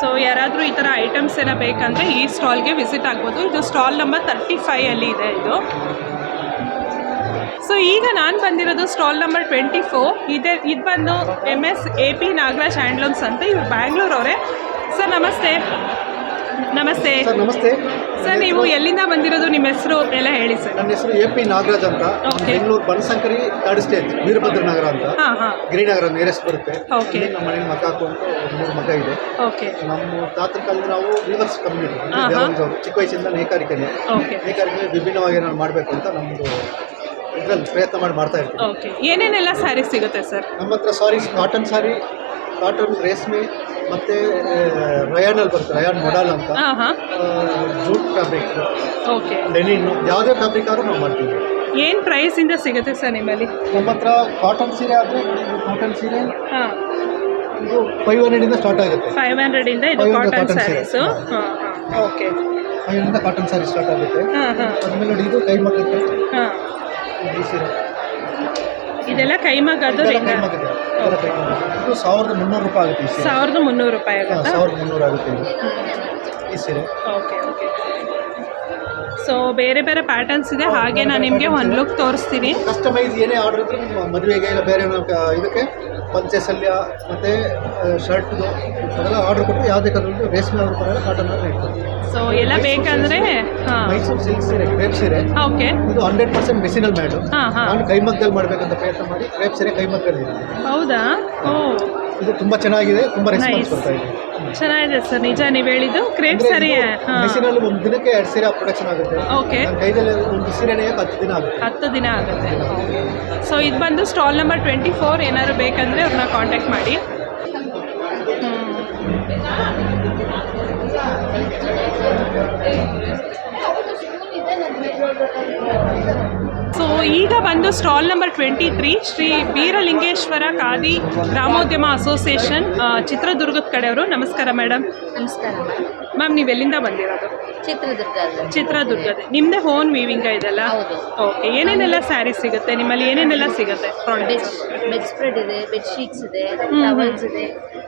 ಸೊ ಯಾರಾದರೂ ಈ ಥರ ಐಟಮ್ಸ್ ಎಲ್ಲ ಬೇಕಂದರೆ ಈ ಸ್ಟಾಲ್ಗೆ ವಿಸಿಟ್ ಆಗ್ಬೋದು. ಇದು ಸ್ಟಾಲ್ ನಂಬರ್ 35 ಅಲ್ಲಿ ಇದೆ ಇದು. ಸೊ ಈಗ ನಾನು ಬಂದಿರೋದು ಸ್ಟಾಲ್ ನಂಬರ್ 24 ಇದೆ. ಇದು ಬಂದು MS-AP ನಾಗರಾಜ್ ಹ್ಯಾಂಡ್ಲೂಮ್ಸ್ ಅಂತ, ಇವ್ರು ಬ್ಯಾಂಗ್ಳೂರವರೇ. ಸರ್ ನಮಸ್ತೆ. ನಮಸ್ತೆ ಸರ್. ನಮಸ್ತೆ ಸರ್. ನೀವು ಎಲ್ಲಿಂದ ಬಂದಿರೋದು, ನಿಮ್ಮ ಹೆಸರು ಎಲ್ಲ ಹೇಳಿ ಸರ್. ನನ್ನ ಹೆಸರು AP ನಾಗರಾಜ್ ಅಂತ, ಬೆಂಗಳೂರು ಬನಶಂಕರಿ ಥರ್ಡ್ ಸ್ಟೇಜ್ ವೀರಭದ್ರ ನಗರ ಅಂತ, ಹಾಂ ಹಾಂ, ಗಿರಿನಗರ ನಿಯರೆಸ್ಟ್ ಬರುತ್ತೆ. ಓಕೆ. ನಮ್ಮ ಮನೇಲಿ ಮಗ ಹಾಕೊಂಡು 3 ಮಗ ಇದೆ. ಓಕೆ. ನಮ್ಮ ತಾತನ ಕಾಲದಲ್ಲಿ ನಾವು ವೀವರ್ಸ್ ಕಮ್ಯುನಿಟಿ ಚಿಕ್ಕ ವಯಸ್ಸಿಂದ ನೇಕಾರಿಕೆನೆ ವಿಭಿನ್ನವಾಗಿ ಏನಾದ್ರು ಮಾಡಬೇಕು ಅಂತ ನಮ್ಮದು ಇದರಲ್ಲಿ ಪ್ರಯತ್ನ ಮಾಡ್ತಾ ಇರ್ತೀವಿ. ಓಕೆ. ಏನೇನೆಲ್ಲ ಸ್ಯಾರಿ ಸಿಗುತ್ತೆ ಸರ್ ನಮ್ಮ ಹತ್ರ? ಸಾರೀಸ್, ಕಾಟನ್ ಸಾರಿ, ಕಾಟನ್ ರೇಷ್ಮೆ, ಮತ್ತು ರಯಾನಲ್ಲಿ ಬರುತ್ತೆ, ರಯಾನ್ ಮೊಡಲ್ ಅಂತ, ಜೂಟ್ ಫ್ಯಾಬ್ರಿಕ್, ಓಕೆ, ಲೆನಿನ್, ಯಾವುದೇ ಫ್ಯಾಬ್ರಿಕ್ ಆದರೂ ನಾವು ಮಾಡ್ತೀವಿ. ಏನು ಪ್ರೈಸಿಂದ ಸಿಗುತ್ತೆ ಸರ್ ನಿಮ್ಮಲ್ಲಿ? ನಮ್ಮ ಹತ್ರ ಕಾಟನ್ ಸೀರೆ ಆದರೆ, ಕಾಟನ್ ಸೀರೆ ಹಾಂ, ಇದು 500 ಸ್ಟಾರ್ಟ್ ಆಗುತ್ತೆ. 500 ಇದು ಕಾಟನ್ ಸ್ಯಾರೀಸು. ಹಾಂ ಹಾಂ, ಓಕೆ. 500 ಕಾಟನ್ ಸ್ಯಾರಿ ಸ್ಟಾರ್ಟ್ ಆಗುತ್ತೆ. ಹಾಂ ಹಾಂ. ಅದ್ಮೇಲೆ ನೋಡಿ ಇದು ಕೈಮಗ್ಗದ್ದು. ಹಾಂ, ಈ ಸೀರೆ ಇದೆಲ್ಲ ಕೈಮಗ್ಗದ್ದು. ಇದು 1300 ರೂಪಾಯಿ ಆಗುತ್ತೆ. ಈ ಸೀರೆ 1300 ರೂಪಾಯಿ ಆಗುತ್ತಾ? 1300 ಆಗುತ್ತೆ ಈ ಸೀರೆ. Okay okay. ಸೊ ಬೇರೆ ಬೇರೆ ಪ್ಯಾಟರ್ನ್ಸ್ ಇದೆ. ಹಾಗೆ ನಾನು ನಿಮಗೆ ಒಂದು ಲುಕ್ ತೋರಿಸ್ತೀನಿ. ಕಸ್ಟಮೈಸ್ ಏನೇ ಆರ್ಡರ್ ಇದ್ದರೆ ನಿಮ್ಮ ಮದುವೆಗೆ ಇಲ್ಲ ಬೇರೆ ಇದಕ್ಕೆ ಪಂಚೆ ಶಲ್ಯ ಮತ್ತು ಶರ್ಟ್ದು ಅದೆಲ್ಲ ಆರ್ಡರ್ ಕೊಟ್ಟು ಯಾವುದೇ ಕಲರ್ ರೇಷ್ಮೆ ಆರ್ಡರ್ ಕೊಡಲ್ಲ, ಕಾಟನ್ ಆರ್ಡರ್ ಇರ್ತದೆ. ಸೊ ಎಲ್ಲ ಬೇಕಂದರೆ ಮೈಸೂರು ಸಿಲ್ಕ್ ಸೀರೆ, ಕ್ರೇಪ್ ಸೀರೆ. ಓಕೆ. ಇದು 100% ಮೆಷಿನಲ್ ಮ್ಯಾಡು. ಹಾಂ ಹಾಂ. ನಾನು ಕೈಮಗ್ಗದಲ್ಲಿ ಮಾಡಬೇಕಂತ ಪ್ರಯತ್ನ ಮಾಡಿ ಕ್ರೇಪ್ ಸೀರೆ ಕೈಮಗ್ಗದಲ್ಲಿ ಇದೆ. ಹೌದಾ? ಓ, ಇದು ತುಂಬ ಚೆನ್ನಾಗಿದೆ, ತುಂಬ ರೆಸ್ಪಾನ್ಸ್ ಬರ್ತಾ ಇದೆ. ಚೆನ್ನಾಗಿದೆ ಸರ್, ನಿಜ ನೀವು ಹೇಳಿದ್ದು. ಕ್ರೇಪ್ ಸರಿ. ಮೆಷಿನಲ್ಲಿ ಒಂದು ದಿನಕ್ಕೆ 2 ಸೀರೆ ಪ್ರೊಡಕ್ಷನ್ ಆಗುತ್ತೆ. ಓಕೆ. ಕೈದಲ್ಲಿ ಒಂದು ಸೀರೆನೇ 10 ದಿನ ಆಗುತ್ತೆ. 10 ದಿನ ಆಗುತ್ತೆ. ಸೊ ಇದು ಬಂದು ಸ್ಟಾಲ್ ನಂಬರ್ 24. ಏನಾದ್ರು ಬೇಕಂದರೆ ಅವ್ರನ್ನ ಕಾಂಟ್ಯಾಕ್ಟ್ ಮಾಡಿ. ಸೊ ಈಗ ಬಂದು stall number 23 Shri Beeralingeshwara khadi Gramodyama association, ಚಿತ್ರದುರ್ಗದ ಕಡೆಯವರು. ನಮಸ್ಕಾರ ಮೇಡಮ್. ನಮಸ್ಕಾರ ಮ್ಯಾಮ್, ನೀವು ಎಲ್ಲಿಂದ ಬಂದಿರೋದು? ಚಿತ್ರದುರ್ಗದ. ನಿಮ್ಮದೇ ಹೋನ್ ವೀವಿಂಗ ಇದೆಲ್ಲ? ಹೌದು. ಓಕೆ. ಏನೇನೆಲ್ಲ ಸ್ಯಾರಿ ಸಿಗುತ್ತೆ ನಿಮ್ಮಲ್ಲಿ? ಏನೇನೆಲ್ಲ ಸಿಗುತ್ತೆ ಪ್ರಾಡಕ್ಟ್ಸ್? ಬೆಡ್ ಸ್ಪ್ರೆಡ್ ಇದೆ, ಬೆಡ್ ಶೀಟ್ಸ್ ಇದೆ, ಟವಲ್ಸ್ ಇದೆ,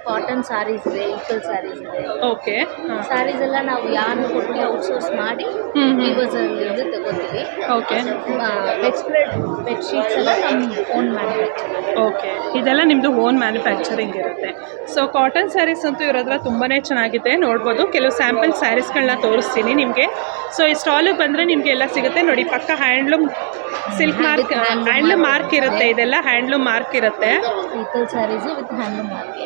ಕಾಟನ್ ಸಾರೀಸ್ ಇದೆ, ಇಕಲ್ ಸಾರೀಸ್ ಇದೆ. ಓಕೆ. ಸಾರೀಸ್ ಎಲ್ಲ ನಾವು ಯಾರು ಕೊಟ್ಟು ಔಟ್ಸೋರ್ಸ್ ಮಾಡಿ ವೀವರ್ಸ್ಗಳಿಂದ ತಗೋತೀವಿ. Okay. Bed spread, bed sheets ಎಲ್ಲ ನಮ್ಮ ಓನ್ ಮ್ಯಾನುಫ್ಯಾಕ್ಚರಿಂಗ್. ಓಕೆ. ಇದೆಲ್ಲ ನಿಮ್ಮದು ಓನ್ ಮ್ಯಾನುಫ್ಯಾಕ್ಚರಿಂಗ್ ಇರುತ್ತೆ. ಸೊ ಕಾಟನ್ ಸ್ಯಾರೀಸ್ ಅಂತೂ ಇರೋದ್ರ ತುಂಬಾ ಚೆನ್ನಾಗಿದೆ, ನೋಡ್ಬೋದು. ಕೆಲವು ಸ್ಯಾಂಪಲ್ ಸ್ಯಾರೀಸ್ಗಳನ್ನ ತೋರಿಸ್ತೀನಿ ನಿಮಗೆ. ಸೊ ಈ ಸ್ಟಾಲಿಗೆ ಬಂದರೆ ನಿಮಗೆ ಎಲ್ಲ ಸಿಗುತ್ತೆ ನೋಡಿ. ಪಕ್ಕ handloom silk mark, handloom mark ಇರುತ್ತೆ. ಇದೆಲ್ಲ ಹ್ಯಾಂಡ್ಲೂಮ್ ಮಾರ್ಕ್ ಇರುತ್ತೆ. Ilkal saris with handloom mark.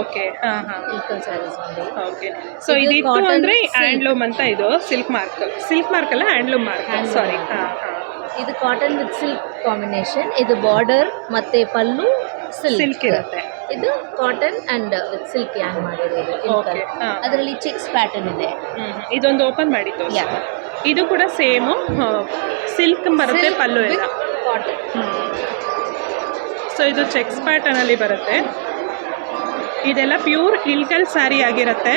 Okay. ಹಾಂ ಹಾಂ. ಈಕಲ್ ಸ್ಯಾರೀಸ್ ಒಂದು. ಓಕೆ. ಸೊ ಇದಿತ್ತು ಅಂದರೆ ಹ್ಯಾಂಡ್ಲೂಮ್ ಅಂತ. ಇದು ಸಿಲ್ಕ್ ಮಾರ್ಕ್. ಸಿಲ್ಕ್ ಮಾರ್ಕ್ ಅಲ್ಲ, ಹ್ಯಾಂಡ್ಲೂಮ್ ಮಾರ್ಕ್. ಸಾರಿ. ಹಾಂ ಹಾಂ. ಇದು ಕಾಟನ್ ವಿತ್ ಸಿಲ್ಕ್ ಕಾಂಬಿನೇಷನ್. ಇದು ಬಾರ್ಡರ್ ಮತ್ತೆ ಪಲ್ಲು ಸಿಲ್ಕ್ ಇರುತ್ತೆ. ಇದು ಕಾಟನ್ ಅಂಡ್ ವಿತ್ ಸಿಲ್ಕ್ ಯಾನ್ ಮಾಡಿರೋದು. ಓಕೆ. ಅದರಲ್ಲಿ ಚೆಕ್ಸ್ ಪ್ಯಾಟರ್ನ್ ಇದೆ. ಇದೊಂದು ಓಪನ್ ಮಾಡಿ ತೋರಿಸಿ. ಇದು ಕೂಡ ಸೇಮು ಸಿಲ್ಕ್ ಬರುತ್ತೆ, ಪಲ್ಲು ಎಲ್ಲ ಕಾಟನ್. ಸೊ ಇದು ಚೆಕ್ಸ್ ಪ್ಯಾಟರ್ನಲ್ಲಿ ಬರುತ್ತೆ. ಇದೆಲ್ಲ ಪ್ಯೂರ್ ಇಲ್ಕಲ್ ಸ್ಯಾರಿ ಆಗಿರುತ್ತೆ.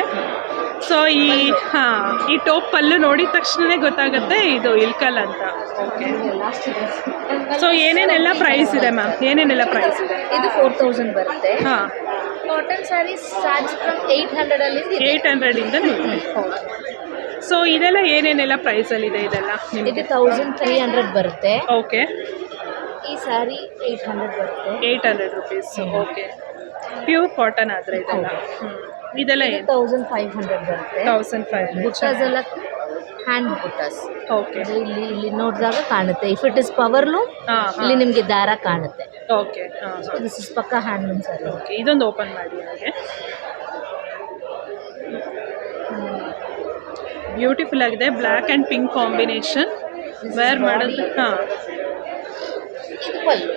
ಸೊ ಈ ಟೋಪ್ ಪಲ್ಲು ನೋಡಿದ ತಕ್ಷಣವೇ ಗೊತ್ತಾಗುತ್ತೆ ಇದು ಇಲ್ಕಲ್ ಅಂತ. ಓಕೆ. ಸೊ ಏನೇನೆಲ್ಲ ಪ್ರೈಸ್ ಇದೆ ಮ್ಯಾಮ್? ಏನೇನೆಲ್ಲ ಪ್ರೈಸ್ ಇದೆ? ಇದು 4000 ಬರುತ್ತೆ. ಹಾಂ. ಕಾಟನ್ ಸ್ಯಾರೀಸ್ ಸ್ಟಾರ್ಟ್ಸ್ ಫ್ರಮ್ 800 ಇಂದ ನೋಡಿ. ಸೊ ಇದೆಲ್ಲ ಏನೇನೆಲ್ಲ ಪ್ರೈಸಲ್ಲಿದೆ ಇದೆಲ್ಲ? ಇದು 1300 ಬರುತ್ತೆ. ಓಕೆ. ಈ ಸ್ಯಾರಿ 800 ಬರುತ್ತೆ. 800 ರುಪೀಸ್. ಓಕೆ. ಪ್ಯೂರ್ ಕಾಟನ್ ಆದರೆ ಇದೆಲ್ಲ. ಇದೆಲ್ಲ 1500 ಬರುತ್ತೆ. 1500. ಬುಟ್ಟಾಸ್ ಎಲ್ಲ ಹ್ಯಾಂಡ್ ಬುಟ್ಟಾಸ್. ಓಕೆ. ಇಲ್ಲಿ ನೋಡಿದಾಗ ಕಾಣುತ್ತೆ. ಇಫ್ ಇಟ್ ಇಸ್ ಪವರ್ಲೂಮ್, ಇಲ್ಲಿ ನಿಮಗೆ ದಾರ ಕಾಣುತ್ತೆ. Okay. This is pakka handloom sari. Okay. ಇದೊಂದು ಓಪನ್ ಮಾಡಿ ಹಾಗೆ. ಬ್ಯೂಟಿಫುಲ್ ಆಗಿದೆ. Black and pink combination. Wear ಮಾಡೋದು. ಹಾಂ. ಇದು ಪಲ್ಲು.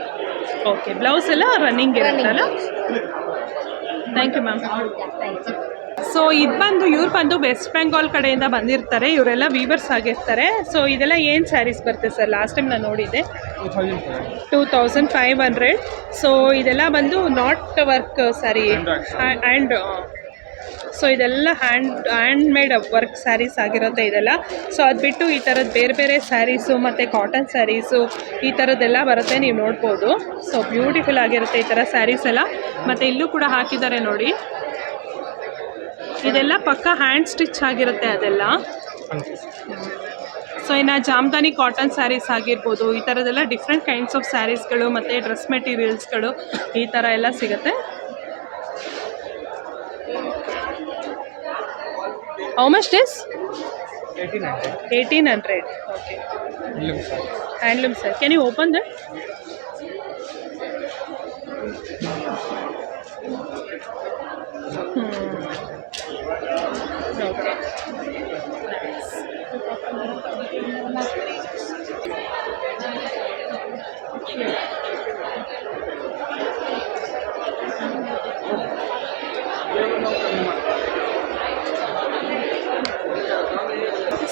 ಓಕೆ. ಬ್ಲೌಸ್ ಎಲ್ಲ ರನ್ನಿಂಗ್ ಇರುತ್ತಲ್ಲ? Thank you ma'am. ಸೊ ಇದು ಬಂದು ಇವ್ರು ಬಂದು ವೆಸ್ಟ್ ಬೆಂಗಾಲ್ ಕಡೆಯಿಂದ ಬಂದಿರ್ತಾರೆ. ಇವರೆಲ್ಲ ವೀವರ್ಸ್ ಆಗಿರ್ತಾರೆ. ಸೊ ಇದೆಲ್ಲ ಏನು ಸ್ಯಾರೀಸ್ ಬರುತ್ತೆ ಸರ್? ಲಾಸ್ಟ್ ಟೈಮ್ ನಾನು ನೋಡಿದ್ದೆ 2500. ಸೊ ಇದೆಲ್ಲ ಬಂದು not work sari and so ಇದೆಲ್ಲ ಹ್ಯಾಂಡ್ ಮೇಡ್ ವರ್ಕ್ ಸ್ಯಾರೀಸ್ ಆಗಿರುತ್ತೆ ಇದೆಲ್ಲ. ಸೊ ಅದು ಬಿಟ್ಟು ಈ ಥರದ್ದು ಬೇರೆ ಬೇರೆ ಸ್ಯಾರೀಸು ಮತ್ತು ಕಾಟನ್ ಸ್ಯಾರೀಸು ಈ ಥರದ್ದೆಲ್ಲ ಬರುತ್ತೆ, ನೀವು ನೋಡ್ಬೋದು. ಸೊ ಬ್ಯೂಟಿಫುಲ್ ಆಗಿರುತ್ತೆ ಈ ಥರ ಸ್ಯಾರೀಸ್ ಎಲ್ಲ. ಮತ್ತು ಇಲ್ಲೂ ಕೂಡ ಹಾಕಿದ್ದಾರೆ ನೋಡಿ, ಇದೆಲ್ಲ ಪಕ್ಕ ಹ್ಯಾಂಡ್ ಸ್ಟಿಚ್ ಆಗಿರುತ್ತೆ ಅದೆಲ್ಲ. ಸೊ ಇನ್ನು ಜಾಮ್ದಾನಿ ಕಾಟನ್ ಸ್ಯಾರೀಸ್ ಆಗಿರ್ಬೋದು, ಈ ಥರದ್ದೆಲ್ಲ ಡಿಫ್ರೆಂಟ್ ಕೈಂಡ್ಸ್ ಆಫ್ ಸ್ಯಾರೀಸ್ಗಳು ಮತ್ತು ಡ್ರೆಸ್ ಮೆಟೀರಿಯಲ್ಸ್ಗಳು ಈ ಥರ ಎಲ್ಲ ಸಿಗುತ್ತೆ. How much this? 1800. Okay. Handloom sir. Can you open that? Okay. Nice.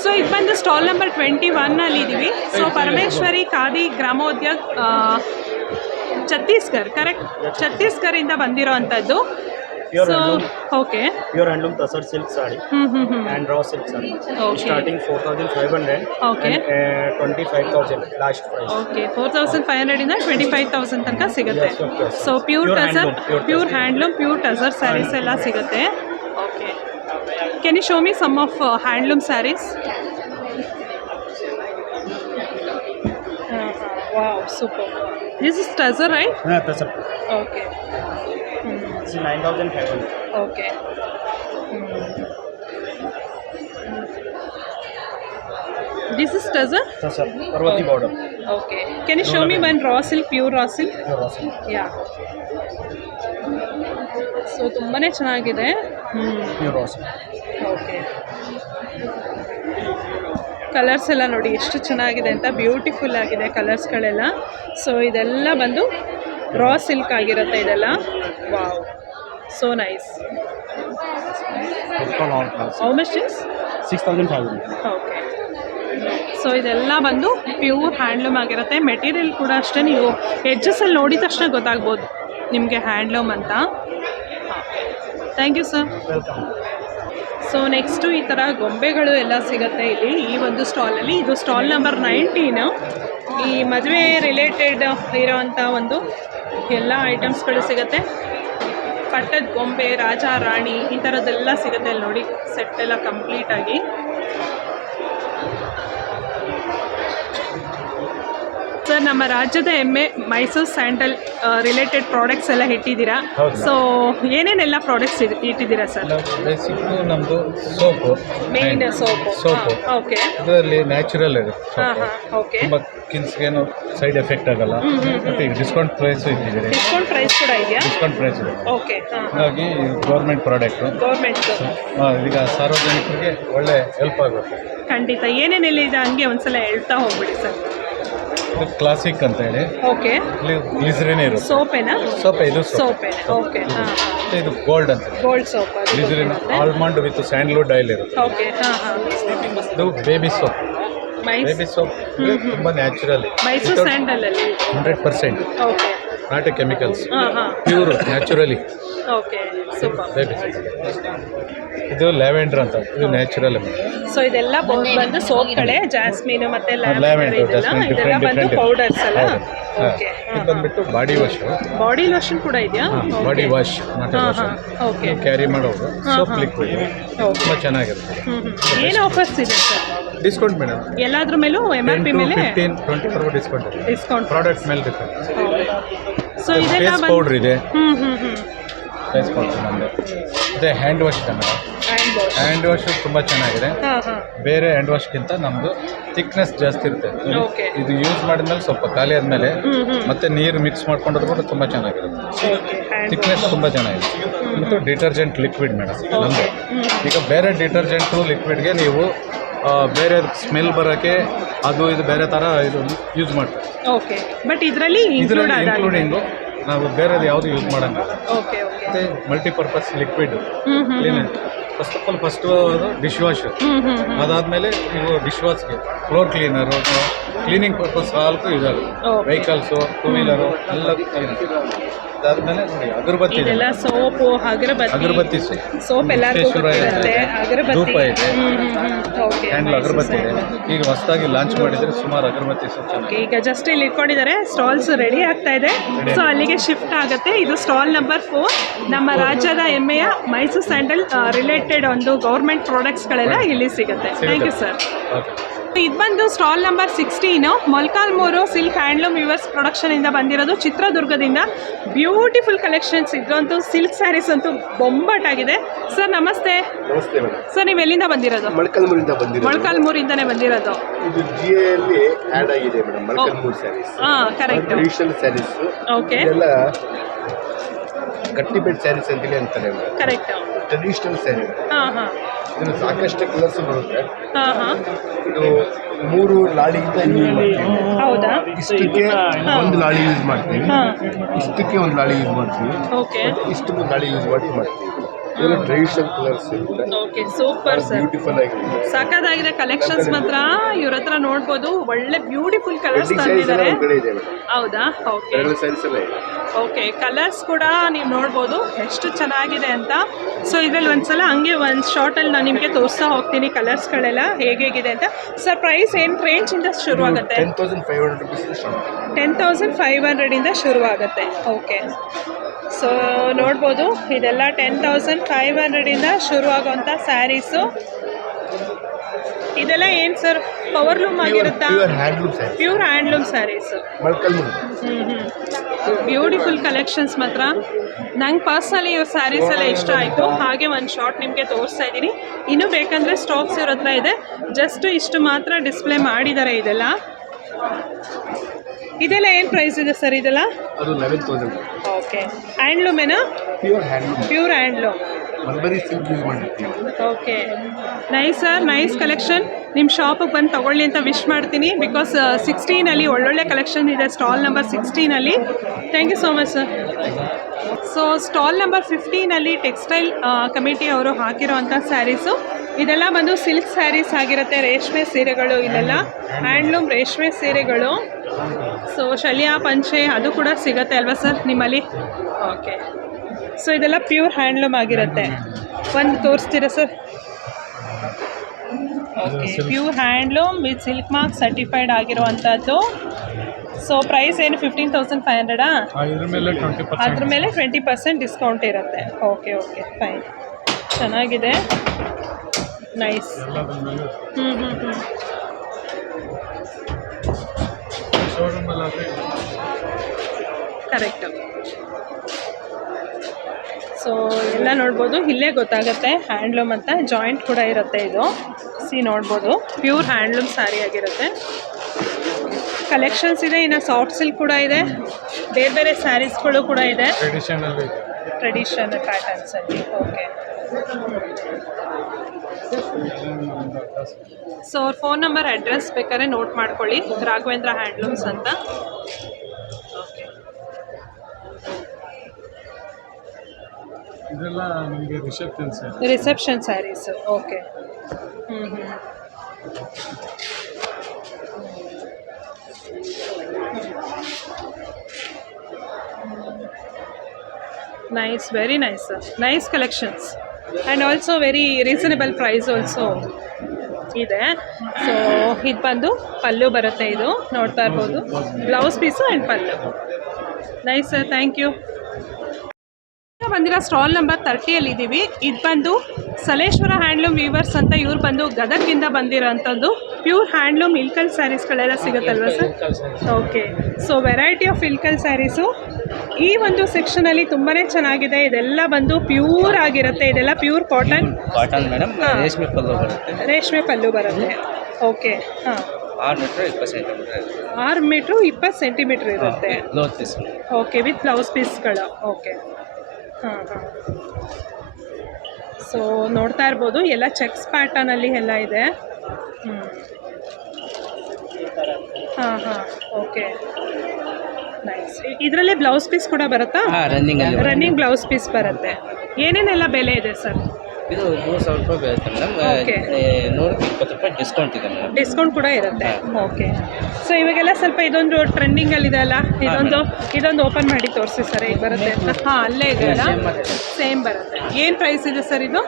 So ಇದು ಬಂದು ಸ್ಟಾಲ್ ನಂಬರ್ 21 ಇದ್ದೀವಿ. So Parameshwari khadi Gramodyog Chhattisgarh, correct? ಛತ್ತೀಸ್ಗಢದಿಂದ ಬಂದಿರೋ ಅಂಥದ್ದು. So okay, pure handloom tussar silk sari and raw silk sari starting 4500 okay 25,000 last price. Okay, 4500 ಇಂದ 25,000 ತನಕ ಸಿಗುತ್ತೆ. So pure tussar, pure handloom, pure tussar saris ಎಲ್ಲ ಸಿಗುತ್ತೆ. Okay, can you show me some of handloom sarees? Wow, super. This is tussar, right? Yeah, tussar. Okay. This is 9,500. Okay. This is tussar? Tussar, Parvati border. Okay. Can you show me one raw silk, pure raw silk? Pure raw silk. Yeah. So ತುಂಬಾ ಚೆನ್ನಾಗಿದೆ. Pure raw silk. Okay, colours ಎಲ್ಲ ನೋಡಿ ಎಷ್ಟು ಚೆನ್ನಾಗಿದೆ ಅಂತ, beautiful ಆಗಿದೆ ಕಲರ್ಸ್ಗಳೆಲ್ಲ. So ಇದೆಲ್ಲ ಬಂದು ರಾ ಸಿಲ್ಕ್ ಆಗಿರುತ್ತೆ ಇದೆಲ್ಲ. Wow, so nice. How much is? 6,500. Okay, so ಇದೆಲ್ಲ ಬಂದು ಪ್ಯೂರ್ ಹ್ಯಾಂಡ್ಲೂಮ್ ಆಗಿರುತ್ತೆ. ಮೆಟೀರಿಯಲ್ ಕೂಡ ಅಷ್ಟೇ, ನೀವು ಎಡ್ಜಸ್ಸಲ್ಲಿ ನೋಡಿದ ತಕ್ಷಣ ಗೊತ್ತಾಗ್ಬೋದು ನಿಮಗೆ ಹ್ಯಾಂಡ್ಲೂಮ್ ಅಂತ. Thank you sir. Welcome. So next ಈ ಥರ ಗೊಂಬೆಗಳು ಎಲ್ಲ ಸಿಗುತ್ತೆ ಇಲ್ಲಿ ಈ ಒಂದು ಸ್ಟಾಲಲ್ಲಿ. ಇದು ಸ್ಟಾಲ್ ನಂಬರ್ 19. ಈ ಮದುವೆ ರಿಲೇಟೆಡ್ ಇರೋವಂಥ ಒಂದು ಎಲ್ಲ ಐಟಮ್ಸ್ಗಳು ಸಿಗುತ್ತೆ. ಪಟ್ಟದ ಗೊಂಬೆ, ರಾಜ ರಾಣಿ ಈ ಥರದ್ದೆಲ್ಲ ಸಿಗುತ್ತೆ ಇಲ್ಲಿ ನೋಡಿ, ಸೆಟ್ ಎಲ್ಲ ಕಂಪ್ಲೀಟಾಗಿ. ಸರ್, ನಮ್ಮ ರಾಜ್ಯದ ಹೆಮ್ಮೆ ಮೈಸೂರು ಸ್ಯಾಂಡಲ್ ರಿಲೇಟೆಡ್ ಪ್ರಾಡಕ್ಟ್ಸ್ ಎಲ್ಲ ಇಟ್ಟಿದ್ದೀರಾ. ಸೊ ಏನೇನೆಲ್ಲ ಪ್ರಾಡಕ್ಟ್ಸ್ ಇಟ್ಟಿದ್ದೀರಾ ಸರ್? ಬೇಸಿಕ್ಕು ನಮ್ಮದು ಸೋಪು, ಮೇನ್ ಸೋಪು. ಓಕೆ, ಇದರಲ್ಲಿ ನ್ಯಾಚುರಲ್ ಇರುತ್ತೆ. ಹಾಂ ಹಾಂ, ಓಕೆ. ತುಂಬ ಸ್ಕಿನ್ಸ್ಗೇನು ಸೈಡ್ ಎಫೆಕ್ಟ್ ಆಗಲ್ಲ. ಮತ್ತು ಈಗ ಡಿಸ್ಕೌಂಟ್ ಪ್ರೈಸು ಇಟ್ಟಿದ್ದೀರಿ. ಡಿಸ್ಕೌಂಟ್ ಪ್ರೈಸ್ ಕೂಡ ಇದೆಯಾ? ಡಿಸ್ಕೌಂಟ್ ಪ್ರೈಸ್ ಇದೆ. ಓಕೆ, ಹಾಂ. ಹಾಗಾಗಿ ಗೌರ್ಮೆಂಟ್ ಪ್ರಾಡಕ್ಟು, ಗೌರ್ಮೆಂಟ್ ಈಗ ಸಾರ್ವಜನಿಕರಿಗೆ ಒಳ್ಳೆ ಹೆಲ್ಪ್ ಆಗುತ್ತೆ. ಖಂಡಿತ. ಏನೇನೆಲ್ಲ ಇದೆ ಹಂಗೆ ಒಂದ್ಸಲ ಹೇಳ್ತಾ ಹೋಗ್ಬಿಡಿ ಸರ್. ಇದು ಕ್ಲಾಸಿಕ್ ಅಂತ ಹೇಳಿ, ಓಕೆ. ಇಲ್ಲಿ ಗ್ಲಿಸರಿನ್ ಇರುತ್ತೆ. ಸೋಪೇನಾ? ಸೋಪೆ, ಇದು ಸೋಪೇನಾ? ಓಕೆ, ಹಾಂ. ಮತ್ತೆ ಇದು ಗೋಲ್ಡ್ ಅಂತ, gold soap. Glycerin almond with sandalwood oil ಇರುತ್ತೆ. ಓಕೆ, ಹಾಂ ಹಾಂ. ಇದು ಬೇಬಿ ಸೋಪ್. ಬೇಬಿ ಸೋಪ್ ತುಂಬ ನ್ಯಾಚುರಲಿ, ಮೈಸೂರು ಸ್ಯಾಂಡಲಲ್ಲಿ 100% ಓಕೆ, ನಾಟ್ ಎ ಕೆಮಿಕಲ್ಸ್, ಹಾಂ ಹಾಂ. Pure naturally okay, super. Baby soap. ಇದು ಲ್ಯಾವೆಂಡರ್ ಅಂತ, ಇದು ನ್ಯಾಚುರಲ್. ಸೊ ಇದೆಲ್ಲ ಬಂದು ಸೋಪ್ಗಳೇ, ಜಾಸ್ಮಿನ್ ಮತ್ತೆ ಲ್ಯಾವೆಂಡರ್, ಇದೆಲ್ಲ ಬಂದು ಪೌಡರ್ಸ್ ಅಲ್ಲ. ಓಕೆ, ಇದು ಬಂದ್ಬಿಟ್ಟು ಬಾಡಿ ವಾಶ್. ಬಾಡಿ ಲೋಷನ್ ಕೂಡ ಇದೆಯಾ? Body wash, not wash. Okay, carry ಮಾಡೋದು ಸೋಪ್ ಲಿಕ್ವಿಡ್ ತುಂಬ ಚೆನ್ನಾಗಿರುತ್ತೆ. ಏನು ಆಫರ್ಸ್ ಇದೆ ಸರ್? ಡಿಸ್ಕೌಂಟ್ ಮೇಡಮ್, ಎಲ್ಲಾದ್ರ ಮೇಲೂ MRP ಮೇಲೆ 15-20% ಡಿಸ್ಕೌಂಟ್ ಇದೆ. ಡಿಸ್ಕೌಂಟ್ ಪ್ರಾಡಕ್ಟ್ ಮೇಲೆ ಡಿಸ್ಕೌಂಟ್. ಸೊ ಇದೆಲ್ಲ ಫೇಸ್ ಪೌಡ್ರ್ ಇದೆ. ಹ್ಞೂ ಫೇಸ್ ಪೌಡ್ರ್ ನಮ್ಮದು. ಮತ್ತು ಹ್ಯಾಂಡ್ ವಾಶ್ ಇದೆ ಮೇಡಮ್. ಹ್ಯಾಂಡ್ ವಾಶ್ ತುಂಬ ಚೆನ್ನಾಗಿದೆ. ಬೇರೆ ಹ್ಯಾಂಡ್ ವಾಶ್ಗಿಂತ ನಮ್ಮದು ಥಿಕ್ನೆಸ್ ಜಾಸ್ತಿ ಇರುತ್ತೆ. ಇದು ಯೂಸ್ ಮಾಡಿದ್ಮೇಲೆ ಸ್ವಲ್ಪ ಖಾಲಿ ಆದಮೇಲೆ ಮತ್ತೆ ನೀರು ಮಿಕ್ಸ್ ಮಾಡ್ಕೊಂಡ್ರೆ ಕೂಡ ತುಂಬ ಚೆನ್ನಾಗಿರುತ್ತೆ. ಥಿಕ್ನೆಸ್ ತುಂಬ ಚೆನ್ನಾಗಿದೆ. ಮತ್ತು ಡಿಟರ್ಜೆಂಟ್ ಲಿಕ್ವಿಡ್ ಮೇಡಮ್ ನಮ್ಮದು. ಈಗ ಬೇರೆ ಡಿಟರ್ಜೆಂಟು ಲಿಕ್ವಿಡ್ಗೆ ನೀವು ಬೇರೆ ಸ್ಮೆಲ್ ಬರೋಕ್ಕೆ ಅದು ಇದು ಬೇರೆ ಥರ ಇದು ಯೂಸ್ ಮಾಡ್ತಾರೆ. ಓಕೆ, ಬಟ್ ಇದರಲ್ಲಿ ಇನ್ಕ್ಲೂಡಿಂಗು ನಾವು ಬೇರೆದು ಯಾವುದು ಯೂಸ್ ಮಾಡೋಂಗಿಲ್ಲ. Okay okay. ಮತ್ತು multipurpose liquid clean first of all dish wash, ಅದಾದಮೇಲೆ ಇವು ಡಿಶ್ ವಾಶ್ಗೆ ಫ್ಲೋರ್ ಕ್ಲೀನರು, ಕ್ಲೀನಿಂಗ್ ಪರ್ಪಸ್ ಸಾಲ್ಕು ಇದಾವೆ, ವೆಹಿಕಲ್ಸು, ಟೂ ವೀಲರು ಎಲ್ಲ ಅದಾದಮೇಲೆ ನೋಡಿ ಅಗರಬತ್ತಿ ಇದೆ, ಇದೆಲ್ಲ ಸೋಪು, ಅಗರಬತ್ತಿ ಸೋಪ್ ಎಲ್ಲರಿಗೂ ಗೊತ್ತಿರುತ್ತೆ, ಧೂಪ ಇದೆ, ಓಕೆ. ಕ್ಯಾಂಡಲ್ ಅಗರಬತ್ತಿ ಇದೆ. ಈಗ ಹೊಸದಾಗಿ ಲಾಂಚ್ ಮಾಡಿದರೆ ಸುಮಾರು ಅಗರಬತ್ತಿ ಓಕೆ, ಈಗ ಜಸ್ಟ್ ಇಲ್ಲಿ ಇಟ್ಕೊಂಡಿದ್ದಾರೆ, ಸ್ಟಾಲ್ಸ್ ರೆಡಿ ಆಗ್ತಾ ಇದೆ. ಸೊ ಅಲ್ಲಿಗೆ ಶಿಫ್ಟ್ ಆಗುತ್ತೆ. ಇದು ಸ್ಟಾಲ್ ನಂಬರ್ 4. ನಮ್ಮ ರಾಜ್ಯದ ಹೆಮ್ಮೆಯ ಮೈಸೂರು ಸ್ಯಾಂಡಲ್ ರಿಲೇಟೆಡ್ ಒಂದು ಗೌರ್ಮೆಂಟ್ ಪ್ರಾಡಕ್ಟ್ಸ್ಗಳೆಲ್ಲ ಇಲ್ಲಿ ಸಿಗುತ್ತೆ. Thank you sir. ಇದು ಬಂದು stall number 16 Molakalmuru silk handloom weavers ಪ್ರೊಡಕ್ಷನಿಂದ ಬಂದಿರೋದು, ಚಿತ್ರದುರ್ಗದಿಂದ. ಬ್ಯೂಟಿಫುಲ್ ಕಲೆಕ್ಷನ್ಸ್ ಇದ್ರಂತೂ ಸಿಲ್ಕ್ ಸ್ಯಾರೀಸ್ ಅಂತೂ ಬೊಂಬಾಟಾಗಿದೆ. ಸರ್ ನಮಸ್ತೆ. ನಮಸ್ತೆ ಮೇಡಮ್. ಸರ್ ನೀವು ಎಲ್ಲಿಂದ ಬಂದಿರೋದು? ಮೊಳಕಾಲ್ಮೂರಿಂದನೇ ಬಂದಿರೋದು. ಇದು ಜಿಎಯಲ್ಲಿ ಆ್ಯಡ್ ಆಗಿದೆ ಮೇಡಮ್, ಮೊಳಕಾಲ್ಮೂರು ಸ್ಯಾರೀಸ್. ಹಾಂ, ಕರೆಕ್ಟ್. ಟ್ರೆಡಿಷನಲ್ ಸ್ಯಾರೀಸ್. ಓಕೆ, ಎಲ್ಲ ಗಟ್ಟಿಬೆಡ್ ಸ್ಯಾರೀಸ್ ಅಂತೇಳಿ ಅಂತಾರೆ ಮೇಡಮ್. ಕರೆಕ್ಟ್. ಟ್ರೆಡಿಷನಲ್ ಸ್ಯಾರಿ. ಹಾಂ ಹಾಂ. ಇದನ್ನು ಸಾಕಷ್ಟು ಕಲರ್ಸ್ ಬರುತ್ತೆ. ಹಾಂ ಹಾಂ. ಇದು 3 ಲಾಳಿಗಿಂತ ಯೂಸ್ ಮಾಡ್ತೀವಿ. ಹೌದಾ? ಇಷ್ಟಕ್ಕೆ 1 ಲಾಳಿ ಯೂಸ್ ಮಾಡ್ತೀವಿ, ಇಷ್ಟಕ್ಕೆ 1 ಲಾಳಿ ಯೂಸ್ ಮಾಡ್ತೀವಿ, ಓಕೆ, ಇಷ್ಟೊಂದು ಲಾಳಿ ಯೂಸ್ ಮಾಡ್ತೀವಿ. ಇದೆಲ್ಲ ಟ್ರೆಡಿಷನಲ್ ಕಲರ್ಸ್ ಇರುತ್ತೆ. ಓಕೆ, ಸೂಪರ್ ಸರ್, ಬ್ಯೂಟಿಫುಲ್ ಆಗಿದೆ, ಸಖತ್ತಾಗಿದೆ ಕಲೆಕ್ಷನ್ಸ್ ಮಾತ್ರ. ಇವ್ರ ಹತ್ರ ನೋಡ್ಬೋದು, ಒಳ್ಳೆ ಬ್ಯೂಟಿಫುಲ್ ಕಲರ್ಸ್ ತಂದಿದ್ದಾರೆ. ಹೌದಾ? ಓಕೆ ಓಕೆ, ಕಲರ್ಸ್ ಕೂಡ ನೀವು ನೋಡ್ಬೋದು ಎಷ್ಟು ಚೆನ್ನಾಗಿದೆ ಅಂತ. ಸೊ ಇದರಲ್ಲಿ ಒಂದ್ಸಲ ಹಂಗೆ ಒಂದು ಶಾರ್ಟಲ್ಲಿ ನಾನು ನಿಮಗೆ ತೋರಿಸ್ತಾ ಹೋಗ್ತೀನಿ ಕಲರ್ಸ್ಗಳೆಲ್ಲ ಹೇಗಿದೆ ಅಂತ. ಸರ್ ಪ್ರೈಸ್ ಏನು ರೇಂಜಿಂದ ಶುರುವಾಗುತ್ತೆ? 10,500 rupees. 10,500 ಶುರುವಾಗುತ್ತೆ. ಓಕೆ, ಸೊ ನೋಡ್ಬೋದು ಇದೆಲ್ಲ 10,500 ಶುರುವಾಗುವಂಥ ಸ್ಯಾರೀಸು. ಇದೆಲ್ಲ ಏನು ಸರ್, ಪವರ್ಲೂಮ್ ಆಗಿರುತ್ತಾ? Pure handloom saris. Beautiful collections ಮಾತ್ರ. ನಂಗೆ ಪರ್ಸ್ನಲಿ ಇವ್ರ ಸ್ಯಾರೀಸ್ ಎಲ್ಲ ಇಷ್ಟ ಆಯಿತು. ಹಾಗೆ ಒಂದು ಶಾರ್ಟ್ ನಿಮಗೆ ತೋರಿಸ್ತಾ ಇದ್ದೀನಿ. ಇನ್ನೂ ಬೇಕಂದರೆ ಸ್ಟಾಕ್ಸ್ ಇವ್ರ ಹತ್ರ ಇದೆ. ಜಸ್ಟ್ ಇಷ್ಟು ಮಾತ್ರ ಡಿಸ್ಪ್ಲೇ ಮಾಡಿದ್ದಾರೆ. ಇದೆಲ್ಲ ಏನು ಪ್ರೈಸ್ ಇದೆ ಸರ್? ಇದೆಲ್ಲ ಅದು 11,000. ಓಕೆ, ಹ್ಯಾಂಡ್ಲೂಮೇನಾ? Pure handloom. Okay, nice sir, nice collection. ನಿಮ್ಮ ಶಾಪಿಗೆ ಬಂದು ತೊಗೊಳ್ಳಿ ಅಂತ ವಿಶ್ ಮಾಡ್ತೀನಿ. ಬಿಕಾಸ್ 16 ಒಳ್ಳೊಳ್ಳೆ ಕಲೆಕ್ಷನ್ ಇದೆ stall number 16. Thank you so much sir. So stall number 15 textile committee ಅವರು ಹಾಕಿರೋವಂಥ ಸ್ಯಾರೀಸು. ಇದೆಲ್ಲ ಬಂದು ಸಿಲ್ಕ್ ಸ್ಯಾರೀಸ್ ಆಗಿರುತ್ತೆ, ರೇಷ್ಮೆ ಸೀರೆಗಳು. ಇಲ್ಲೆಲ್ಲ ಹ್ಯಾಂಡ್ಲೂಮ್ ರೇಷ್ಮೆ ಸೀರೆಗಳು. ಸೊ ಶಲ್ಯ ಪಂಚೆ ಅದು ಕೂಡ ಸಿಗುತ್ತೆ ಅಲ್ವಾ ಸರ್ ನಿಮ್ಮಲ್ಲಿ? ಓಕೆ, ಸೊ ಇದೆಲ್ಲ ಪ್ಯೂರ್ ಹ್ಯಾಂಡ್ಲೂಮ್ ಆಗಿರುತ್ತೆ. ಒಂದು ತೋರಿಸ್ತೀರಾ sir? Okay, pure handloom with silk mark certified ಆಗಿರುವಂಥದ್ದು. ಸೊ ಪ್ರೈಸ್ ಏನು 15,500? ಅದ್ರ ಮೇಲೆ 20% ಡಿಸ್ಕೌಂಟ್ ಇರುತ್ತೆ. ಓಕೆ ಓಕೆ, ಫೈನ್, ಚೆನ್ನಾಗಿದೆ, ನೈಸ್. ಕರೆಕ್ಟು. ಸೊ ಎಲ್ಲ ನೋಡ್ಬೋದು, ಇಲ್ಲೇ ಗೊತ್ತಾಗುತ್ತೆ ಹ್ಯಾಂಡ್ಲೂಮ್ ಅಂತ. ಜಾಯಿಂಟ್ ಕೂಡ ಇರುತ್ತೆ ಇದು. ನೋಡ್ಬೋದು ಪ್ಯೂರ್ ಹ್ಯಾಂಡ್ಲೂಮ್ ಸ್ಯಾರಿ ಆಗಿರುತ್ತೆ. ಕಲೆಕ್ಷನ್ಸ್ ಇದೆ. ಇನ್ನು ಸಾಫ್ಟ್ ಸಿಲ್ಕ್ ಕೂಡ ಇದೆ, ಬೇರೆ ಬೇರೆ ಸ್ಯಾರೀಸ್ಗಳು ಕೂಡ ಇದೆ, ಟ್ರೆಡಿಷನಲ್ ಪ್ಯಾಟರ್ನ್ಸ್ ಅಲ್ಲಿ. ಓಕೆ, ಸೊ ಅವ್ರ ಫೋನ್ ನಂಬರ್, ಅಡ್ರೆಸ್ ಬೇಕಾದ್ರೆ ನೋಟ್ ಮಾಡ್ಕೊಳ್ಳಿ, ರಾಘವೇಂದ್ರ ಹ್ಯಾಂಡ್ಲೂಮ್ಸ್ ಅಂತ. ಓಕೆ, ಇದೆಲ್ಲ ನಿಮಗೆ reception saris. Okay, nice, very nice, nice collections and also very reasonable price also ಇದೆ. ಸೊ ಇದು ಬಂದು ಪಲ್ಲು ಬರುತ್ತೆ. ಇದು ನೋಡ್ತಾ ಇರ್ಬೋದು, ಬ್ಲೌಸ್ ಪೀಸು ಆ್ಯಂಡ್ ಪಲ್ಲು. Nice sir, thank you. ಬಂದಿರೋ ಸ್ಟಾಲ್ ನಂಬರ್ 30 ಇದ್ದೀವಿ. ಇದು ಬಂದು ಸಲೇಶ್ವರ ಹ್ಯಾಂಡ್ಲೂಮ್ ವೀವರ್ಸ್ ಅಂತ. ಇವ್ರು ಬಂದು ಗದಗಿಂದ ಬಂದಿರೋಂಥದ್ದು. ಪ್ಯೂರ್ ಹ್ಯಾಂಡ್ಲೂಮ್ ಇಲ್ಕಲ್ ಸ್ಯಾರೀಸ್ಗಳೆಲ್ಲ ಸಿಗುತ್ತಲ್ವ sir? Okay, so variety of Ilkal saris ಈ ಒಂದು ಸೆಕ್ಷನಲ್ಲಿ ತುಂಬಾ ಚೆನ್ನಾಗಿದೆ. ಇದೆಲ್ಲ ಬಂದು ಪ್ಯೂರ್ ಆಗಿರುತ್ತೆ. ಇದೆಲ್ಲ ಪ್ಯೂರ್ ಕಾಟನ್ ಮೇಡಮ್. ರೇಷ್ಮೆ ಪಲ್ಲು ಬರುತ್ತೆ. ರೇಷ್ಮೆ ಪಲ್ಲು ಬರುತ್ತೆ. ಓಕೆ, ಹಾಂ, 6 ಮೀಟ್ರು 20 ಸೆಂಟಿಮೀಟ್ರ್ ಇರುತ್ತೆ. ಓಕೆ, ವಿತ್ ಬ್ಲೌಸ್ ಪೀಸ್ಗಳು. ಓಕೆ, ಹಾಂ ಹಾಂ. ಸೊ ನೋಡ್ತಾ ಇರ್ಬೋದು, ಎಲ್ಲ ಚೆಕ್ಸ್ ಪ್ಯಾಟರ್ನಲ್ಲಿ ಎಲ್ಲ ಇದೆ. ಹಾಂ ಹಾಂ, ಓಕೆ, ನೈಸ್. ಇದರಲ್ಲೇ ಬ್ಲೌಸ್ ಪೀಸ್ ಕೂಡ ಬರುತ್ತಾ? ರನ್ನಿಂಗ್ ಬ್ಲೌಸ್ ಪೀಸ್ ಬರುತ್ತೆ. ಏನೇನೆಲ್ಲ ಬೆಲೆ ಇದೆ ಸರ್? ಇದು 3000 ರೂಪಾಯಿ ಬೀಳುತ್ತೆ ಮೇಡಮ್. Okay. 120 ರೂಪಾಯಿ ಡಿಸ್ಕೌಂಟ್ ಇದೆ ಮೇಡಮ್. ಡಿಸ್ಕೌಂಟ್ ಕೂಡ ಇರುತ್ತೆ. ಓಕೆ. ಸೊ ಇವಾಗೆಲ್ಲ ಸ್ವಲ್ಪ ಇದೊಂದು ಟ್ರೆಂಡಿಂಗಲ್ಲಿದೆ ಅಲ್ಲ, ಇದೊಂದು ಓಪನ್ ಮಾಡಿ ತೋರಿಸಿ ಸರ್, ಈಗ ಬರುತ್ತೆ ಅಂತ. ಹಾಂ, ಅಲ್ಲೇ ಇದೆ ಅಲ್ಲ, ಸೇಮ್ ಬರುತ್ತೆ. ಏನು ಪ್ರೈಸ್ ಇದೆ ಸರ್ ಇದು?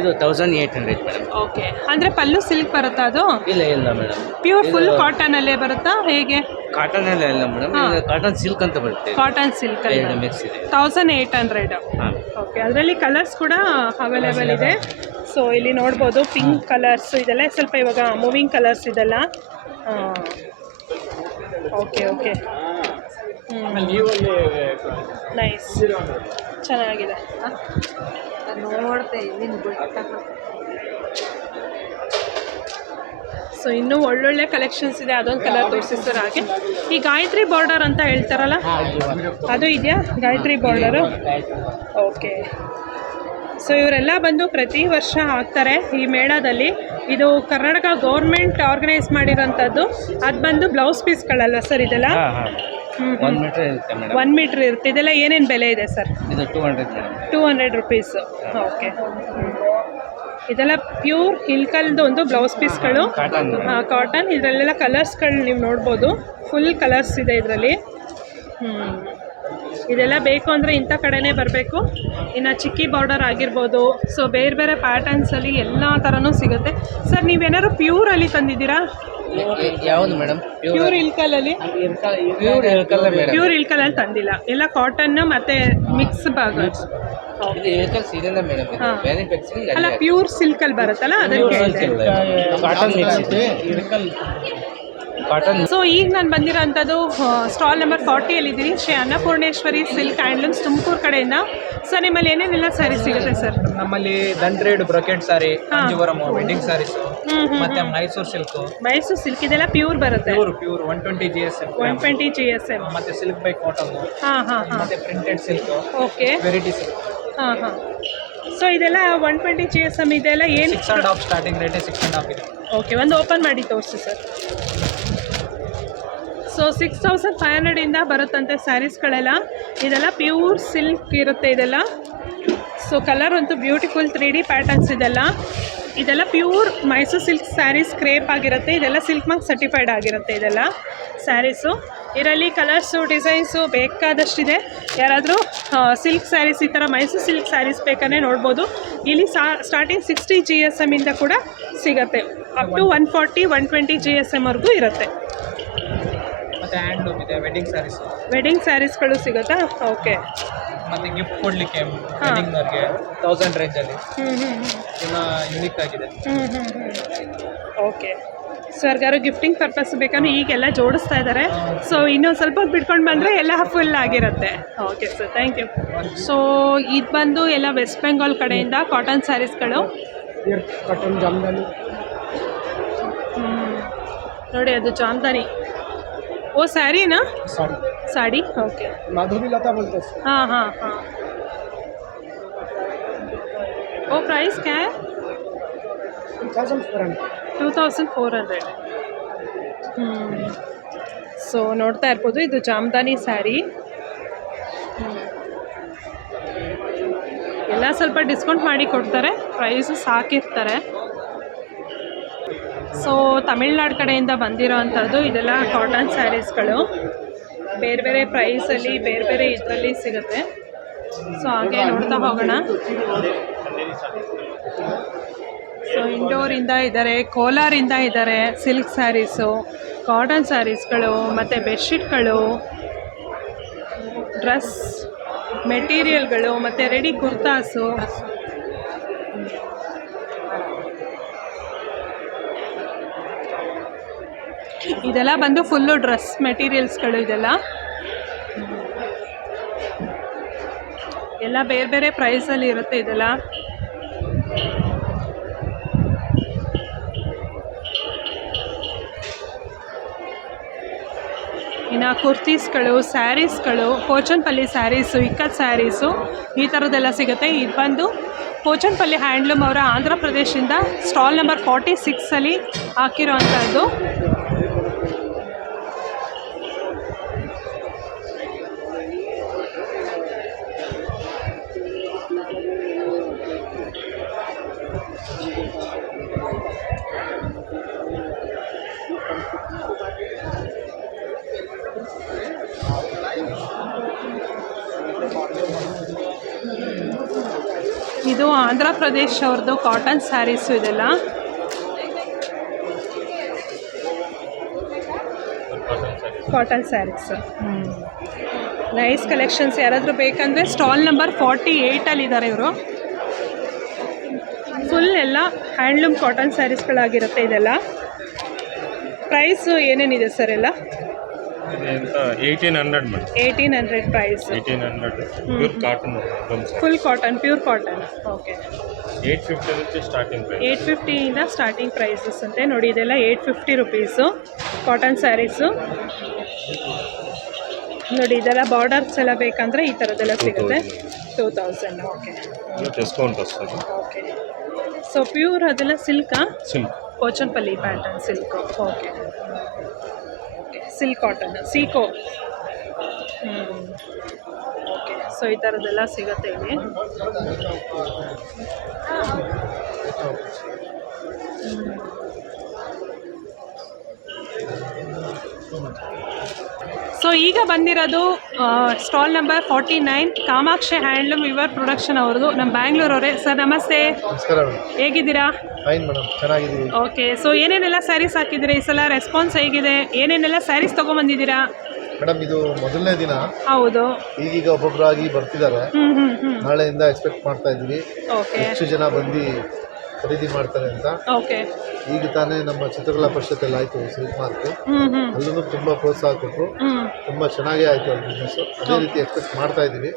ಇದು 1800 ಮೇಡಮ್. ಓಕೆ. ಅಂದರೆ ಪಲ್ಲು ಸಿಲ್ಕ್ ಬರುತ್ತಾ ಅದು? ಇಲ್ಲ ಮೇಡಮ್, ಪ್ಯೂರ್ ಫುಲ್ ಕಾಟನಲ್ಲೇ ಬರುತ್ತಾ ಹೇಗೆ? ಕಾಟನ್ ಇಲ್ಲ ಮೇಡಮ್, ಕಾಟನ್ ಸಿಲ್ಕ್ ಅಂತ ಬರುತ್ತೆ. ಕಾಟನ್ ಸಿಲ್ಕ್ ಮಿಕ್ಸ್ ಇದೆ. 1800. ಹಾಂ. ಓಕೆ. ಅದರಲ್ಲಿ ಕಲರ್ಸ್ ಕೂಡ ಅವೈಲೇಬಲ್ ಇದೆ. ಸೊ ಇಲ್ಲಿ ನೋಡ್ಬೋದು ಪಿಂಕ್ ಕಲರ್ಸ್ ಇದೆಲ್ಲ ಸ್ವಲ್ಪ ಇವಾಗ ಮೂವಿಂಗ್ ಕಲರ್ಸ್ ಇದೆಲ್ಲ. ಓಕೆ. ನೈಸ್, ಚೆನ್ನಾಗಿದೆ. ಸೊ ಇನ್ನೂ ಒಳ್ಳೊಳ್ಳೆ ಕಲೆಕ್ಷನ್ಸ್ ಇದೆ. ಅದೊಂದು ಕಲರ್ ತೋರಿಸಿ ಸರ್. ಹಾಗೆ ಈ ಗಾಯತ್ರಿ ಬಾರ್ಡರ್ ಅಂತ ಹೇಳ್ತಾರಲ್ಲ, ಅದು ಇದೆಯಾ ಗಾಯತ್ರಿ ಬಾರ್ಡರು? ಓಕೆ. ಸೊ ಇವರೆಲ್ಲ ಬಂದು ಪ್ರತಿ ವರ್ಷ ಹಾಕ್ತಾರೆ ಈ ಮೇಳದಲ್ಲಿ. ಇದು ಕರ್ನಾಟಕ ಗೌರ್ಮೆಂಟ್ ಆರ್ಗನೈಸ್ ಮಾಡಿರೋಂಥದ್ದು. ಅದು ಬಂದು ಬ್ಲೌಸ್ ಪೀಸ್ಗಳಲ್ವ ಸರ್ ಇದೆಲ್ಲ? 1 ಮೀಟರ್ ಇರುತ್ತೆ ಮೇಡಮ್. 1 ಮೀಟ್ರ್ ಇರುತ್ತೆ. ಇದೆಲ್ಲ ಏನೇನು ಬೆಲೆ ಇದೆ ಸರ್? ಇದು 200 ಮೇಡಮ್. 200 ರುಪೀಸು. ಓಕೆ. ಇದೆಲ್ಲ ಪ್ಯೂರ್ ಹಿಲ್ಕಲ್ದು ಒಂದು ಬ್ಲೌಸ್ ಪೀಸ್ಗಳು. ಕಾಟನ್. ಇದರಲ್ಲೆಲ್ಲ ಕಲರ್ಸ್ಗಳು ನೀವು ನೋಡ್ಬೋದು, ಫುಲ್ ಕಲರ್ಸ್ ಇದೆ ಇದರಲ್ಲಿ. ಇದೆಲ್ಲ ಬೇಕು ಅಂದರೆ ಇಂಥ ಕಡೆನೇ ಬರಬೇಕು. ಇನ್ನು ಚಿಕ್ಕಿ ಬಾರ್ಡರ್ ಆಗಿರ್ಬೋದು. ಸೊ ಬೇರೆ ಬೇರೆ ಪ್ಯಾಟರ್ನ್ಸಲ್ಲಿ ಎಲ್ಲ ಥರನೂ ಸಿಗುತ್ತೆ. ಸರ್ ನೀವೇನಾದ್ರು ಪ್ಯೂರಲ್ಲಿ ತಂದಿದ್ದೀರಾ? ಯಾವುದು ಮೇಡಮ್? ಪ್ಯೂರ್ ಇಲ್ಕಲಲ್ಲಿ? ಪ್ಯೂರ್ ಇಲ್ಕಲಲ್ಲಿ ತಂದಿಲ್ಲ, ಎಲ್ಲ ಕಾಟನ್ ಮತ್ತು ಮಿಕ್ಸ್ ಭಾಗ. ಇದು ಏಕಲ್ ಸೀರೆನ ಮೇಡಮ್, ಇದು ಮ್ಯಾನುಫ್ಯಾಕ್ಚರಿಂಗ್ ಅಲ್ಲ, ಪ್ಯೂರ್ ಸಿಲ್ಕಲ್ಲಿ ಬರುತ್ತಲ್ಲ ಅದಕ್ಕೆ ಕಾಟನ್ ಮಿಕ್ಸ್ ಇದೆ. ಇರ್ಕಲ್ ಕಾಟನ್. ಸೊ ಈಗ ನಾನು ಬಂದಿರೋಂಥದ್ದು ಸ್ಟಾಲ್ ನಂಬರ್ 40ಯಲ್ಲಿದ್ದೀನಿ, ಶ್ರೀ ಅನ್ನಪೂರ್ಣೇಶ್ವರಿ ಸಿಲ್ಕ್ ಹ್ಯಾಂಡ್ಲೂಮ್ಸ್ ತುಮಕೂರು ಕಡೆಯಿಂದ. ಸರ್ ನಿಮ್ಮಲ್ಲಿ ಏನೇನೆಲ್ಲ ಸ್ಯಾರಿ ಸಿಗುತ್ತೆ ಸರ್? ನಮ್ಮಲ್ಲಿ ದಂಡ್ರೇಡ್ brocade sari, Kanjeevaram wedding saris, ಮತ್ತೆ ಮೈಸೂರು ಸಿಲ್ಕ್ ಇದೆಲ್ಲ ಪ್ಯೂರ್ ಬರುತ್ತೆ. ಪ್ಯೂರ್ 120 GSM, 120 GSM, ಮತ್ತೆ ಸಿಲ್ಕ್ ಬೈ ಕಾಟನ್, ಮತ್ತೆ printed silk. Okay. Variety silk. So ಇದೆಲ್ಲ 120 GSM ಇದೆಲ್ಲ ಏನು? 6.5 ಸ್ಟಾರ್ಟಿಂಗ್ ರೇಟ್ 6.5 ಇದೆ. ಓಕೆ. ಒಂದು ಓಪನ್ ಮಾಡಿ ತೋರಿಸಿ ಸರ್. ಸೊ 6500 ಬರುತ್ತಂತೆ ಸ್ಯಾರೀಸ್ಗಳೆಲ್ಲ. ಇದೆಲ್ಲ ಪ್ಯೂರ್ ಸಿಲ್ಕ್ ಇರುತ್ತೆ ಇದೆಲ್ಲ. ಸೊ ಕಲರ್ ಅಂತೂ ಬ್ಯೂಟಿಫುಲ್ 3D ಪ್ಯಾಟರ್ನ್ಸ್ ಇದೆಲ್ಲ pure Mysuru silk saris crepe ಆಗಿರುತ್ತೆ. ಇದೆಲ್ಲ ಸಿಲ್ಕ್ ಮಾರ್ಕ್ ಸರ್ಟಿಫೈಡ್ ಆಗಿರುತ್ತೆ ಇದೆಲ್ಲ ಸ್ಯಾರೀಸು. ಇದರಲ್ಲಿ ಕಲರ್ಸು ಡಿಸೈನ್ಸು ಬೇಕಾದಷ್ಟಿದೆ. ಯಾರಾದರೂ ಸಿಲ್ಕ್ ಸ್ಯಾರೀಸ್, ಈ ಥರ ಮೈಸೂರು ಸಿಲ್ಕ್ ಸ್ಯಾರೀಸ್ ಬೇಕಂದರೆ ನೋಡ್ಬೋದು. ಇಲ್ಲಿ ಸ್ಟಾರ್ಟಿಂಗ್ 60 GSM ಇಂದ ಕೂಡ ಸಿಗುತ್ತೆ. ಅಪ್ ಟು 140 120 GSM ವರೆಗೂ ಇರುತ್ತೆ. ಮತ್ತೆ ಹ್ಯಾಂಡ್ಲೂಮ್ ಇದೆ, ವೆಡ್ಡಿಂಗ್ ಸ್ಯಾರೀಸ್ಗಳು ಸಿಗುತ್ತಾ? ಓಕೆ. ಮತ್ತೆ ಗಿಫ್ಟ್ ಕೊಡಲಿಕ್ಕೆ ವೆಡ್ಡಿಂಗ್ನವ್ರಿಗೆ 1000 ರೇಂಜಲ್ಲಿ ಇನ್ನು ಯುನಿಕ್ ಆಗಿದೆ. ಓಕೆ. ಸೊ ಯಾರಿಗಾರು ಗಿಫ್ಟಿಂಗ್ ಪರ್ಪಸ್ ಬೇಕಂದ್ರೆ ಈಗೆಲ್ಲ ಜೋಡಿಸ್ತಾ ಇದ್ದಾರೆ. ಸೊ ಇನ್ನೊಂದು ಸ್ವಲ್ಪ ಹೊತ್ತು ಬಿಟ್ಕೊಂಡು ಬಂದರೆ ಎಲ್ಲ ಫುಲ್ ಆಗಿರುತ್ತೆ. Okay sir, thank you. So ಇದು ಬಂದು ಎಲ್ಲ ವೆಸ್ಟ್ ಬೆಂಗಾಲ್ ಕಡೆಯಿಂದ ಕಾಟನ್ ಸ್ಯಾರೀಸ್ಗಳು. ಕಾಟನ್ ಜಾಮ್ದಾನಿ ನೋಡಿ, ಅದು ಜಾಮ್ದಾನಿ. वो साड़ी ना? साड़ी ओके. माधुरी लता बोलते हैं. हाँ. वो प्राइस क्या है? 2400. ಸೊ ನೋಡ್ತಾ ಇರ್ಬೋದು, ಇದು ಜಾಮ್ದಾನಿ ಸ್ಯಾರಿ. ಎಲ್ಲ ಸ್ವಲ್ಪ ಡಿಸ್ಕೌಂಟ್ ಮಾಡಿ ಕೊಡ್ತಾರೆ, ಪ್ರೈಸು ಸಾಕಿರ್ತಾರೆ. ಸೊ ತಮಿಳ್ನಾಡು ಕಡೆಯಿಂದ ಬಂದಿರೋ ಅಂಥದ್ದು ಇದೆಲ್ಲ ಕಾಟನ್ ಸ್ಯಾರೀಸ್ಗಳು. ಬೇರೆ ಬೇರೆ ಪ್ರೈಸಲ್ಲಿ ಬೇರೆ ಬೇರೆ ಇದರಲ್ಲಿ ಸಿಗುತ್ತೆ. ಸೊ ಹಾಗೆ ನೋಡ್ತಾ ಹೋಗೋಣ. ಸೊ ಇಂಡೋರಿಂದ ಇದ್ದಾರೆ, ಕೋಲಾರಿಂದ ಇದ್ದಾರೆ. ಸಿಲ್ಕ್ ಸ್ಯಾರೀಸು, ಕಾಟನ್ ಸ್ಯಾರೀಸ್ಗಳು, ಮತ್ತು ಬೆಡ್ಶೀಟ್ಗಳು, ಡ್ರೆಸ್ ಮೆಟೀರಿಯಲ್ಗಳು, ಮತ್ತು ರೆಡಿ ಕುರ್ತಾಸು. ಇದೆಲ್ಲ ಬಂದು ಫುಲ್ಲು ಡ್ರೆಸ್ ಮೆಟೀರಿಯಲ್ಸ್ಗಳು. ಇದೆಲ್ಲ ಬೇರೆ ಬೇರೆ ಪ್ರೈಸಲ್ಲಿ ಇರುತ್ತೆ ಇದೆಲ್ಲ. ಇನ್ನು ಕುರ್ತೀಸ್ಗಳು, ಸ್ಯಾರೀಸ್ಗಳು, ಪೋಚನ್ಪಲ್ಲಿ ಸ್ಯಾರೀಸು, ಇಕ್ಕತ್ ಸ್ಯಾರೀಸು, ಈ ಥರದ್ದೆಲ್ಲ ಸಿಗುತ್ತೆ. ಇದು ಬಂದು ಪೋಚನ್ಪಲ್ಲಿ ಹ್ಯಾಂಡ್ಲೂಮ್ ಅವರ ಆಂಧ್ರ ಪ್ರದೇಶದಿಂದ ಸ್ಟಾಲ್ ನಂಬರ್ 46ಅಲ್ಲಿ ಹಾಕಿರೋ ಅಂಥದ್ದು. ಇದು ಆಂಧ್ರ ಪ್ರದೇಶ್ ಅವ್ರದ್ದು ಕಾಟನ್ ಸ್ಯಾರೀಸು ಇದೆಲ್ಲ. Cotton saris nice collections. ಯಾರಾದರೂ ಬೇಕಂದರೆ ಸ್ಟಾಲ್ ನಂಬರ್ 48 ಇದ್ದಾರೆ ಇವರು. ಫುಲ್ ಎಲ್ಲ ಹ್ಯಾಂಡ್ಲೂಮ್ ಕಾಟನ್ ಸ್ಯಾರೀಸ್ಗಳಾಗಿರುತ್ತೆ ಇದೆಲ್ಲ. ಪ್ರೈಸು ಏನೇನಿದೆ ಸರ್ ಎಲ್ಲ? 1800 madam. 1800 price. 1800 pure cotton. Full cotton, pure cotton. Okay. 850 rupees starting price. 850ಇಂದ ಸ್ಟಾರ್ಟಿಂಗ್ ಪ್ರೈಸಸ್ ಅಂತೆ ನೋಡಿ. ಇದೆಲ್ಲ 850 ರುಪೀಸು ಕಾಟನ್ ಸ್ಯಾರೀಸು ನೋಡಿ. ಇದೆಲ್ಲ ಬಾರ್ಡರ್ಸ್ ಎಲ್ಲ ಬೇಕಂದರೆ ಈ ಥರದ್ದೆಲ್ಲ ಸಿಗುತ್ತೆ. 2000. ಓಕೆ. ಡಿಸ್ಕೌಂಟ್ ವస్తుంది. ಓಕೆ. ಸೊ ಪ್ಯೂರ್ ಅದೆಲ್ಲ ಸಿಲ್ಕಾ? Silk. Pochampally pattern silk. Okay. Silk cotton, ಸೀಕೋ. ಓಕೆ. ಸೊ ಈ ಥರದ್ದೆಲ್ಲ ಸಿಗುತ್ತೆ ಇಲ್ಲಿ. ಸೊ ಈಗ ಬಂದಿರೋದು stall number 49 Kamakshi handloom weaver production ಅವ್ರದ್ದು, ನಮ್ಮ ಬ್ಯಾಂಗ್ಳೂರವರೇ. ಸರ್ ನಮಸ್ತೆ, ನಮಸ್ಕಾರ. ಹೇಗಿದ್ದೀರಾ? ಫೈನ್ ಮೇಡಮ್, ಚೆನ್ನಾಗಿದ್ದೀವಿ. ಓಕೆ. ಸೊ ಏನೇನೆಲ್ಲ ಸ್ಯಾರೀಸ್ ಹಾಕಿದ್ದೀರಾ ಈ ಸಲ? ರೆಸ್ಪಾನ್ಸ್ ಹೇಗಿದೆ? ಏನೇನೆಲ್ಲ ಸ್ಯಾರೀಸ್ ತೊಗೊಂಬಂದಿದ್ದೀರಾ? ಮೇಡಮ್ ಇದು ಮೊದಲನೇ ದಿನ. ಹೌದು. ಈಗೀಗ ಒಬ್ಬೊಬ್ಬರಾಗಿ ಬರ್ತಿದ್ದಾರೆ. ನಾಳೆಯಿಂದ ಎಕ್ಸ್ಪೆಕ್ಟ್ ಮಾಡ್ತಾ ಇದ್ದೀವಿ ಹೆಚ್ಚು ಜನ ಬಂದು ಖರೀದಿ ಮಾಡ್ತಾರೆ ಅಂತ. ಓಕೆ. ಈಗ ತಾನೇ ನಮ್ಮ ಚಿತ್ರಕಲಾ ಪರಿಷತ್ತಲ್ಲಿ ಆಯಿತು ಸಿಲ್ಕ್ ಮಾರ್ಕ್, ಅಲ್ಲೂ ತುಂಬ ಪ್ರೋತ್ಸಾಹ ಕೊಟ್ಟರು. ತುಂಬ ಚೆನ್ನಾಗೇ ಆಯಿತು ಅಲ್ಲಿ ಬಿಸ್ನೆಸ್. ಅದೇ ರೀತಿ ಎಕ್ಸ್ಪೆಕ್ಟ್ ಮಾಡ್ತಾ ಇದ್ದೀವಿ.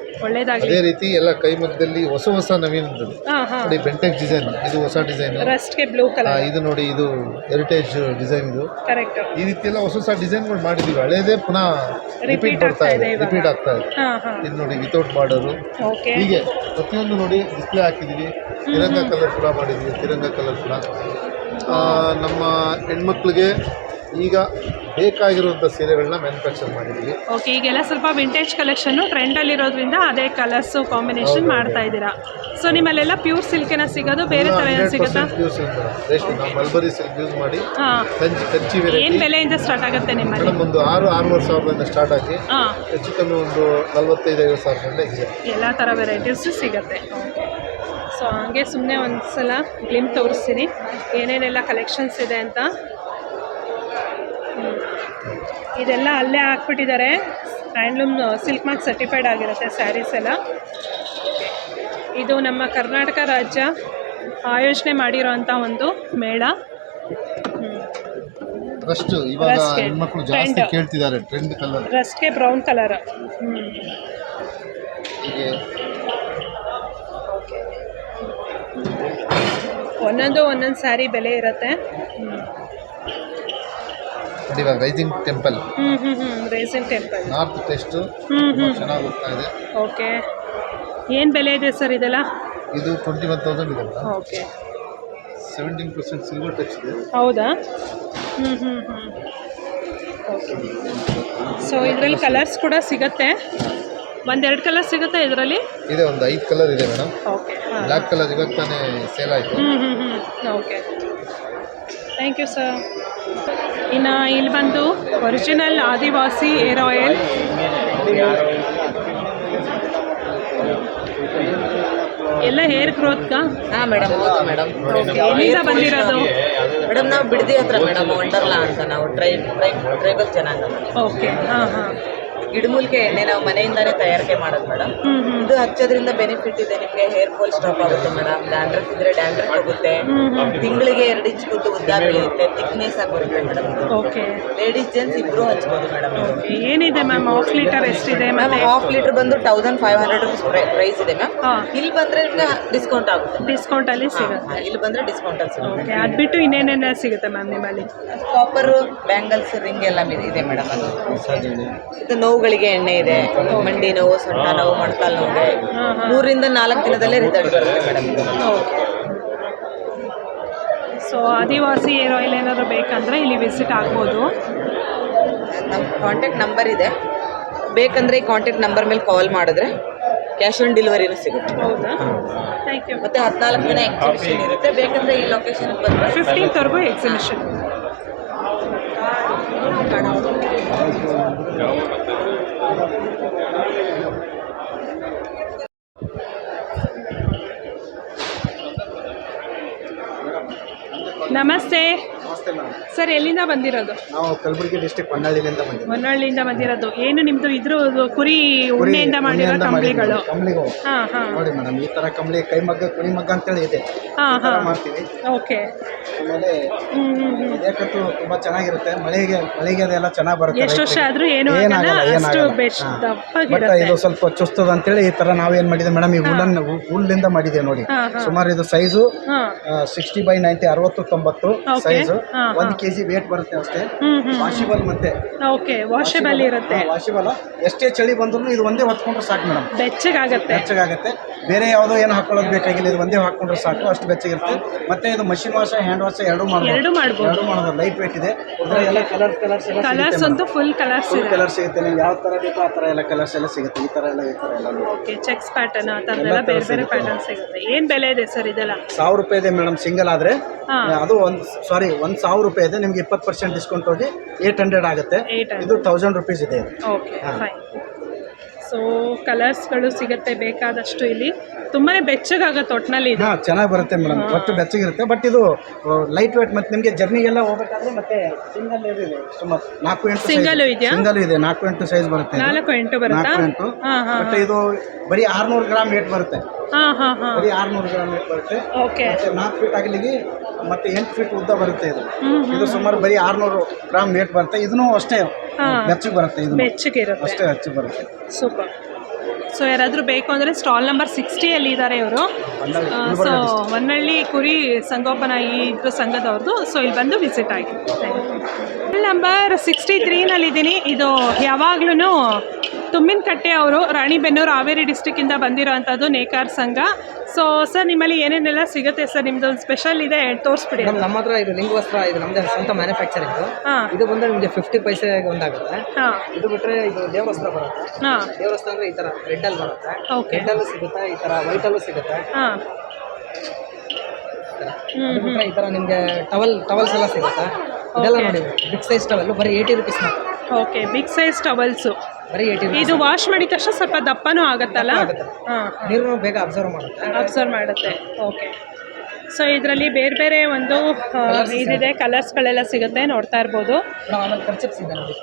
ಅದೇ ರೀತಿ ಎಲ್ಲ ಕೈಮಗ್ಗದಲ್ಲಿ ಹೊಸ ಹೊಸ ನವೀನದಲ್ಲಿ ನೋಡಿ. ಬೆಂಟೆಕ್ಸ್ ಡಿಸೈನ್, ಇದು ಹೊಸ ಡಿಸೈನ್. ಇದು ನೋಡಿ, ಇದು ಹೆರಿಟೇಜ್ ಡಿಸೈನ್. ಇದು ಈ ರೀತಿ ಎಲ್ಲ ಹೊಸ ಹೊಸ ಡಿಸೈನ್ಗಳು ಮಾಡಿದ್ದೀವಿ. ಹಳೇದೇ ಪುನಃ ರಿಪೀಟ್ ಆಗ್ತಾ ಇದೆ. ಇದು ನೋಡಿ, ವಿತೌಟ್ ಬಾರ್ಡರು. ಹೀಗೆ ಪ್ರತಿಯೊಂದು ನೋಡಿ ಡಿಸ್ಪ್ಲೇ ಹಾಕಿದ್ದೀವಿ. ತಿರಂಗ ಕಲರ್ ಕೂಡ ಮಾಡಿದ್ದೀವಿ. ತಿರಂಗ ಕಲರ್ ಕೂಡ ನಮ್ಮ ಹೆಣ್ಮಕ್ಳಿಗೆ ಈಗ ಬೇಕಾಗಿರುವಂಥ ಸೀರೆಗಳನ್ನ ಮ್ಯಾನುಫ್ಯಾಕ್ಚರ್ ಮಾಡಿದ್ದೀವಿ. ಓಕೆ. ಈಗೆಲ್ಲ ಸ್ವಲ್ಪ ವಿಂಟೇಜ್ ಕಲೆಕ್ಷನ್ನು ಟ್ರೆಂಡಲ್ಲಿರೋದ್ರಿಂದ ಅದೇ ಕಲರ್ಸು ಕಾಂಬಿನೇಷನ್ ಮಾಡ್ತಾ ಇದ್ದೀರಾ. ಸೊ ನಿಮ್ಮಲ್ಲೆಲ್ಲ ಪ್ಯೂರ್ ಸಿಲ್ಕೇನ ಸಿಗೋದು? ಬೇರೆ ಥರ ಏನು ಸಿಗುತ್ತಾ? ಪ್ಯೂರ್ ಸಿಲ್ಕ್ ರೇಷ್ಮೆ, ನಾವು ಮಲ್ಬರಿ ಸಿಲ್ಕ್ ಯೂಸ್ ಮಾಡಿ ಕಂಚಿ ವೆರೈಟಿ. ಏನು ಬೆಲೆಯಿಂದ ಸ್ಟಾರ್ಟ್ ಆಗುತ್ತೆ ನಿಮ್ಮಲ್ಲಿ? ಮೇಡಮ್ ಒಂದು 6-6.5 ಸಾವಿರದಿಂದ ಸ್ಟಾರ್ಟ್ ಆಗಿ ಹೆಚ್ಚು ಕಮ್ಮಿ ಒಂದು 45-50 ಸಾವಿರ ಗಂಟೆ ಇದೆ. ಎಲ್ಲ ಥರ ವೆರೈಟೀಸು ಸಿಗುತ್ತೆ. ಸೊ ಹಾಗೆ ಸುಮ್ಮನೆ ಒಂದು ಸಲ ಗ್ಲಿಮ್ ತೋರಿಸ್ತೀನಿ ಏನೇನೆಲ್ಲ ಕಲೆಕ್ಷನ್ಸ್ ಇದೆ ಅಂತ. ಇದೆಲ್ಲ ಅಲ್ಲೇ ಹಾಕ್ಬಿಟ್ಟಿದ್ದಾರೆ. ಹ್ಯಾಂಡ್ಲೂಮ್ ಸಿಲ್ಕ್ ಮಾರ್ಕ್ ಸರ್ಟಿಫೈಡ್ ಆಗಿರುತ್ತೆ ಸ್ಯಾರೀಸ್ ಎಲ್ಲ. ಇದು ನಮ್ಮ ಕರ್ನಾಟಕ ರಾಜ್ಯ ಆಯೋಜನೆ ಮಾಡಿರೋಂಥ ಒಂದು ಮೇಳ. ರಸ್ಟ್ ಇವಾಗ ಹೆಣ್ಮಕ್ಳು ಜಾಸ್ತಿ ಕೇಳ್ತಿದ್ದಾರೆ. ಟ್ರೆಂಡ್ ಕಲರ್, ರಸ್ಟ್ಗೆ ಬ್ರೌನ್ ಕಲರ್. ಒಂದೊಂದು ಸ್ಯಾರಿ ಬೆಲೆ ಇರುತ್ತೆ. ಇವಾಗ rising temple. Rising temple north taste ಚೆನ್ನಾಗಿ ಹೋಗ್ತಾ ಇದೆ. ಓಕೆ. ಏನು ಬೆಲೆ ಇದೆ ಸರ್ ಇದೆಲ್ಲ? ಇದು 21,000 ಇದೆ. ಓಕೆ. 17% ಸಿಲ್ವರ್ ಟಚ್ ಇದೆ. ಹೌದಾ? ಓಕೆ. ಸೊ ಇದರಲ್ಲಿ ಕಲರ್ಸ್ ಕೂಡ ಸಿಗುತ್ತೆ. ಒಂದೆರಡು ಕಲರ್ ಸಿಗುತ್ತೆ ಇದರಲ್ಲಿ? ಇದೆ, ಒಂದು 5 ಕಲರ್ ಇದೆ ಮೇಡಮ್. ಓಕೆ. ಬ್ಲ್ಯಾಕ್ ಕಲರ್ ಇವಾಗ ತಾನೇ ಸೇಲ್ ಆಯಿತು. ಓಕೆ. Thank you sir. ಇನ್ನು ಇಲ್ಲಿ ಬಂದು ಒರಿಜಿನಲ್ ಆದಿವಾಸಿ ಏರ್ ಆಯಿಲ್. ಎಲ್ಲ ಹೇರ್ ಗ್ರೋತ್ಗಾ? ಹಾಂ ಮೇಡಮ್, ಹೌದು ಮೇಡಮ್. ಎಲ್ಲಿಂದ ಬಂದಿರೋದು ಮೇಡಮ್? ನಾವು ಬಿಡದಿ ಹತ್ರ ಮೇಡಮ್, ವಂಡರ್ಲಾ ಅಂತ. ನಾವು ಟ್ರೈಬಲ್ ಜನಾಂಗ. ಓಕೆ. ಹಾಂ ಹಾಂ. ಗಿಡಮೂಲಿಕೆ ಎಣ್ಣೆ ನಾವು ಮನೆಯಿಂದಾನೇ ತಯಾರಿಕೆ ಮಾಡೋದು ಮೇಡಮ್. ಇದು ಹಚ್ಚೋದ್ರಿಂದ ಬೆನಿಫಿಟ್ ಇದೆ ನಿಮಗೆ. ಹೇರ್ ಫಾಲ್ ಸ್ಟಾಪ್ ಆಗುತ್ತೆ ಮೇಡಮ್. ಡ್ಯಾಂಡ್ರಫ್ ಇದ್ರೆ ಡ್ಯಾಂಡ್ರಫ್ ಹೋಗುತ್ತೆ. ತಿಂಗಳಿಗೆ 2 ಇಂಚ್ ಉದ್ದ ಬೆಳೆಯುತ್ತೆ. ಥಿಕ್ನೆಸ್ ಆಗಿ ಬರುತ್ತೆ ಮೇಡಮ್. ಓಕೆ. ಲೇಡೀಸ್ ಜೆಂಟ್ಸ್ ಇಬ್ಬರು ಹಚ್ಬೋದು ಮೇಡಮ್. ಏನಿದೆ ಮ್ಯಾಮ್? ಹಾಫ್ ಲೀಟರ್ ಎಷ್ಟಿದೆ? ಮ್ಯಾಮ್ ಹಾಫ್ ಲೀಟರ್ ಬಂದು 1500 ರೂಪೀಸ್ ಪ್ರೈಸ್ ಇದೆ ಮ್ಯಾಮ್. ಇಲ್ಲಿ ಬಂದರೆ ನಿಮಗೆ ಡಿಸ್ಕೌಂಟ್ ಆಗುತ್ತೆ. ಡಿಸ್ಕೌಂಟಲ್ಲಿ ಸಿಗುತ್ತೆ. ಇಲ್ಲಿ ಬಂದರೆ ಡಿಸ್ಕೌಂಟಲ್ಲಿ ಸಿಗುತ್ತೆ. ಓಕೆ. ಅದು ಬಿಟ್ಟು ಇನ್ನೇನೇನು ಸಿಗುತ್ತೆ ಮ್ಯಾಮ್ ನಿಮ್ಮಲ್ಲಿ? ಕಾಪರು, ಬ್ಯಾಂಗಲ್ಸ್, ರಿಂಗ್ ಎಲ್ಲ ಇದೆ ಮೇಡಮ್. ಇದು ನೋವುಗಳಿಗೆ ಎಣ್ಣೆ ಇದೆ. ಮಂಡಿ ನೋವು, ಸೊಂಟ ನೋವು, ಮೊಣಕಾಲು ನೋವಿಗೆ 3 ರಿಂದ 4 ದಿನದಲ್ಲೇ ರಿಸಲ್ಟ್ ಬರುತ್ತೆ ಮೇಡಮ್. ಓಕೆ. ಸೊ ಆದಿವಾಸಿ ಏರ್ ಆಯಿಲ್ ಏನಾದರೂ ಬೇಕಂದರೆ ಇಲ್ಲಿ ವಿಸಿಟ್ ಆಗ್ಬೋದು. ನಮ್ಮ ಕಾಂಟ್ಯಾಕ್ಟ್ ನಂಬರ್ ಇದೆ. ಬೇಕಂದರೆ ಈ ಕಾಂಟ್ಯಾಕ್ಟ್ ನಂಬರ್ ಮೇಲೆ ಕಾಲ್ ಮಾಡಿದ್ರೆ ಕ್ಯಾಶ್ ಆನ್ ಡೆಲಿವರಿನೂ ಸಿಗುತ್ತೆ. ಹೌದಾ? Thank you. ಮತ್ತು 14 ದಿನ ಎಕ್ಸಿಬಿಷನ್ ಇರುತ್ತೆ. ಬೇಕಂದರೆ ಈ ಲೊಕೇಶನ್ಗೆ ಬಂದರೆ 15th ಎಕ್ಸಿಬಿಷನ್. ನಮಸ್ತೆ ನಮಸ್ತೆ ಮೇಡಮ್. ಸರ್, ಎಲ್ಲಿಂದ ಬಂದಿರೋದು? ನಾವು ಕಲಬುರಗಿ ಡಿಸ್ಟ್ರಿಕ್ಟ್ ಹೊನ್ನಾಳಿಯಿಂದ ಬಂದಿದ್ದೀವಿ. ಹೊನ್ನಾಳಿಯಿಂದ ಬಂದಿರೋದು. ಏನು ನಿಮ್ದು ಇದ್ರ ಕುರಿ ಉಣ್ಣೆಯಿಂದ ಮಾಡಿರೋ ಕಂಬಳಿಗಳು? ಕಂಬಳಿಗಳು ಹಾಂ ಹಾಂ ನೋಡಿ ಮೇಡಮ್, ಈ ಥರ ಕಂಬಳಿ ಕೈಮಗ್ಗ ಕುಣಿಮಗ್ಗ ಅಂತೇಳಿ ಇದೆ. ಹಾಂ ಈ ಥರ ಹಾಂ ಮಾಡ್ತೀವಿ. ಓಕೆ. ಆಮೇಲೆ ಇದಕ್ಕಂತೂ ತುಂಬ ಚೆನ್ನಾಗಿರುತ್ತೆ. ಮಳೆಗೆ ಅದೆಲ್ಲ ಚೆನ್ನಾಗಿ ಬರುತ್ತೆ. ಎಷ್ಟು ವರ್ಷ ಆದ್ರೂ ಏನು ಏನಾಗಲ್ಲ, ಅಷ್ಟು ಏನಾಗಲ್ಲ. ಬೆಸ್ಟ್ ಬಟ್ ದಪ್ಪಗಿರುತ್ತೆ. ಇದು ಸ್ವಲ್ಪ ಚುಸ್ತದ ಅಂತೇಳಿ ಈ ಥರ ನಾವೇನು ಮಾಡಿದೆ ಮೇಡಮ್, ಈ ಹುಲ್ಲಿಂದ ಮಾಡಿದೆ ನೋಡಿ. ಸುಮಾರು ಇದು size 60x90 60-90 size. 1 kg wait ಬರುತ್ತೆ ಅಷ್ಟೇ. ವಾಷಿಬಲ್ ಮತ್ತೆ ಓಕೆ, ವಾಷಬಲ್ ಇರುತ್ತೆ. ವಾಷಿಬಲ್ ಎಷ್ಟೇ ಚಳಿ ಬಂದ್ರು ಇದು ಒಂದೇ ಹೊತ್ಕೊಂಡ್ರೆ ಸಾಕು ಮೇಡಮ್. ಬೆಚ್ಚಗಾಗತ್ತೆ. ಬೇರೆ ಯಾವುದೋ ಏನು ಹಾಕೊಳ್ಳೋದು ಬೇಕಾಗಿಲ್ಲ, ಇದು ಒಂದೇ ಹಾಕೊಂಡ್ರೆ ಸಾಕು, ಅಷ್ಟು ಬೆಚ್ಚಗಿರುತ್ತೆ. ಮತ್ತೆ ಇದು ಮಷಿನ್ ವಾಶ್ ಹ್ಯಾಂಡ್ ವಾಶ್ ಎರಡೂ ಮಾಡ್ಬೋದು. ಲೈಟ್ ವೇಟ್ ಇದೆ. ಎಲ್ಲ ಕಲರ್ಸ್ ಅಂತೂ ಫುಲ್ ಕಲರ್ಸ್ ಸಿಗುತ್ತೆ. ನೀವು ಯಾವ ಥರ ಬೇಕೋ ಆ ಥರ ಎಲ್ಲ ಕಲರ್ಸ್ ಎಲ್ಲ ಸಿಗುತ್ತೆ. ಈ ಥರ ಎಲ್ಲ ಓಕೆ, ಚೆಕ್ಸ್ ಪ್ಯಾಟರ್ನ್ ಆ ಥರದ್ದೆಲ್ಲ ಬೇರೆ ಬೇರೆ ಪ್ಯಾಟರ್ನ್ ಸಿಗುತ್ತೆ. ಏನು ಬೆಲೆ ಇದೆ ಸರ್ ಇದೆಲ್ಲ? 1000 ರೂಪಾಯಿ ಇದೆ ಮೇಡಮ್ ಸಿಂಗಲ್ ಆದರೆ. ಅದು 1,000 ರೂಪಾಯಿ ಇದೆ. ನಿಮಗೆ 20% ಡಿಸ್ಕೌಂಟ್ ಹೋಗಿ 800 ಆಗುತ್ತೆ. ಇದು 1000 ರೂಪೀಸ್ ಇದೆ. Okay, fine. ಸೊ ಕಲರ್ಸ್ಗಳು ಸಿಗುತ್ತೆ ಬೇಕಾದಷ್ಟು. ಇಲ್ಲಿ ತುಂಬಾ ಬೆಚ್ಚಗಾಗತ್ತೆ ಒಟ್ಟಿನಲ್ಲಿ. ಇದು ಚೆನ್ನಾಗಿ ಬರುತ್ತೆ ಮೇಡಮ್, ಒಟ್ಟು ಬೆಚ್ಚಗಿರುತ್ತೆ. ಬಟ್ ಇದು ಲೈಟ್ ವೇಟ್. ಮತ್ತು ನಿಮಗೆ ಜರ್ನಿಗೆಲ್ಲ ಹೋಗಬೇಕಾದ್ರೆ ಮತ್ತೆ ಸಿಂಗಲ್ ಇದೆ. ಸುಮಾರು 4-8 ಸಿಂಗಲ್ ಇದೆಯಾ? ಸಿಂಗಲ್ ಇದೆ. 4-8 ಸೈಜ್ ಬರುತ್ತೆ. 4-8 ಬರುತ್ತಾ? 4-8. ಮತ್ತೆ ಇದು ಬರೀ 600 ಗ್ರಾಮ್ ವೇಟ್ ಬರುತ್ತೆ. ಬರೀ 600 ಗ್ರಾಮ್ ವೇಟ್ ಬರುತ್ತೆ. ಓಕೆ. 4 ಫೀಟ್ ಆಗಲಿಗೆ ಮತ್ತೆ 8 ಫೀಟ್ ಉದ್ದ ಬರುತ್ತೆ. ಇದು ಸುಮಾರು ಬರೀ 600 ಗ್ರಾಮ್ ವೇಟ್ ಬರುತ್ತೆ. ಇದನ್ನು ಅಷ್ಟೇ ಬೆಚ್ಚಗೆ ಬರುತ್ತೆ. ಇದು ಬೆಚ್ಚಗಿರುತ್ತೆ, ಅಷ್ಟೇ ಬೆಚ್ಚಗೆ ಬರುತ್ತೆ. ಸೂಪರ್. ಸೊ ಯಾರಾದರೂ ಬೇಕು ಅಂದರೆ ಸ್ಟಾಲ್ ನಂಬರ್ 60 ಇದ್ದಾರೆ ಇವರು. ಸೊ ಹೊನ್ನಳ್ಳಿ ಕುರಿ ಸಂಗೋಪನಾ ಇದ್ರ ಸಂಘದವ್ರದ್ದು. ಸೊ ಇಲ್ಲಿ ಬಂದು ವಿಸಿಟ್ ಆಗಿ. ನಂಬರ್ 63ನಲ್ಲಿದ್ದೀನಿ. ಇದು ಯಾವಾಗ್ಲೂ ತುಮ್ಮಿನಕಟ್ಟೆ ಅವರು ರಾಣಿಬೆನ್ನೂರು ಹಾವೇರಿ ಡಿಸ್ಟಿಕ್ಕಿಂದ ಬಂದಿರೋ ಅಂಥದ್ದು ನೇಕಾರ ಸಂಘ. ಸೊ ಸರ್, ನಿಮ್ಮಲ್ಲಿ ಏನೇನೆಲ್ಲ ಸಿಗುತ್ತೆ ಸರ್? ನಿಮ್ದು ಒಂದು ಸ್ಪೆಷಲ್ ಇದೆ, ತೋರಿಸ್ಬಿಡಿ. ನಮ್ಮ ಹತ್ರ ಇದು ಲಿಂಗವಸ್ತ್ರ, ಇದು ನಮ್ಮದೇ ಸ್ವಂತ ಮ್ಯಾನುಫ್ಯಾಕ್ಚರಿಂಗ್. ಇದು ಬಂದರೆ ನಿಮಗೆ 50 ಪೈಸೆಗೆ ಒಂದಾಗುತ್ತೆ. ಇದು ಬಿಟ್ಟರೆ ಇದು ದೇವರಸ್ತ್ರ ಬರುತ್ತೆ. ದೇವರಸ್ತ್ರ ಅಂದರೆ ಈ ಥರ ರೆಡ್ಡಲ್ಲಿ ಬರುತ್ತೆ. ರೆಡ್ಡಲ್ಲೂ ಸಿಗುತ್ತೆ, ಈ ಥರ ವೈಟಲ್ಲೂ ಸಿಗುತ್ತೆ. ಇದು ಬಿಟ್ಟರೆ ಈ ಥರ ನಿಮಗೆ ಟವಲ್ಸ್ ಎಲ್ಲ ಸಿಗುತ್ತೆ. ಇದೆಲ್ಲ ನೋಡಿ, ಬಿಗ್ ಸೈಜ್ ಟವಲ್ ಬರೀ 80 ರೂಪೀಸ್ ಮಾತ್ರ. ಓಕೆ, ಬಿಗ್ ಸೈಜ್ ಟವಲ್ಸು ಬರೀ 80. ಇದು ವಾಶ್ ಮಾಡಿದ ತಕ್ಷಣ ಸ್ವಲ್ಪ ದಪ್ಪನೂ ಆಗುತ್ತಲ್ಲ? ನೀರು ಬೇಗ ಅಬ್ಸರ್ವ್ ಮಾಡುತ್ತೆ. ಓಕೆ. ಸೊ ಇದರಲ್ಲಿ ಬೇರೆ ಬೇರೆ ಒಂದು ಇದಿದೆ, ಕಲರ್ಸ್ಗಳೆಲ್ಲ ಸಿಗುತ್ತೆ, ನೋಡ್ತಾ ಇರ್ಬೋದು. ಆಮೇಲೆ ಕರ್ಚಿಪ್ಸ್ ಇದೆ ನೋಡಿ.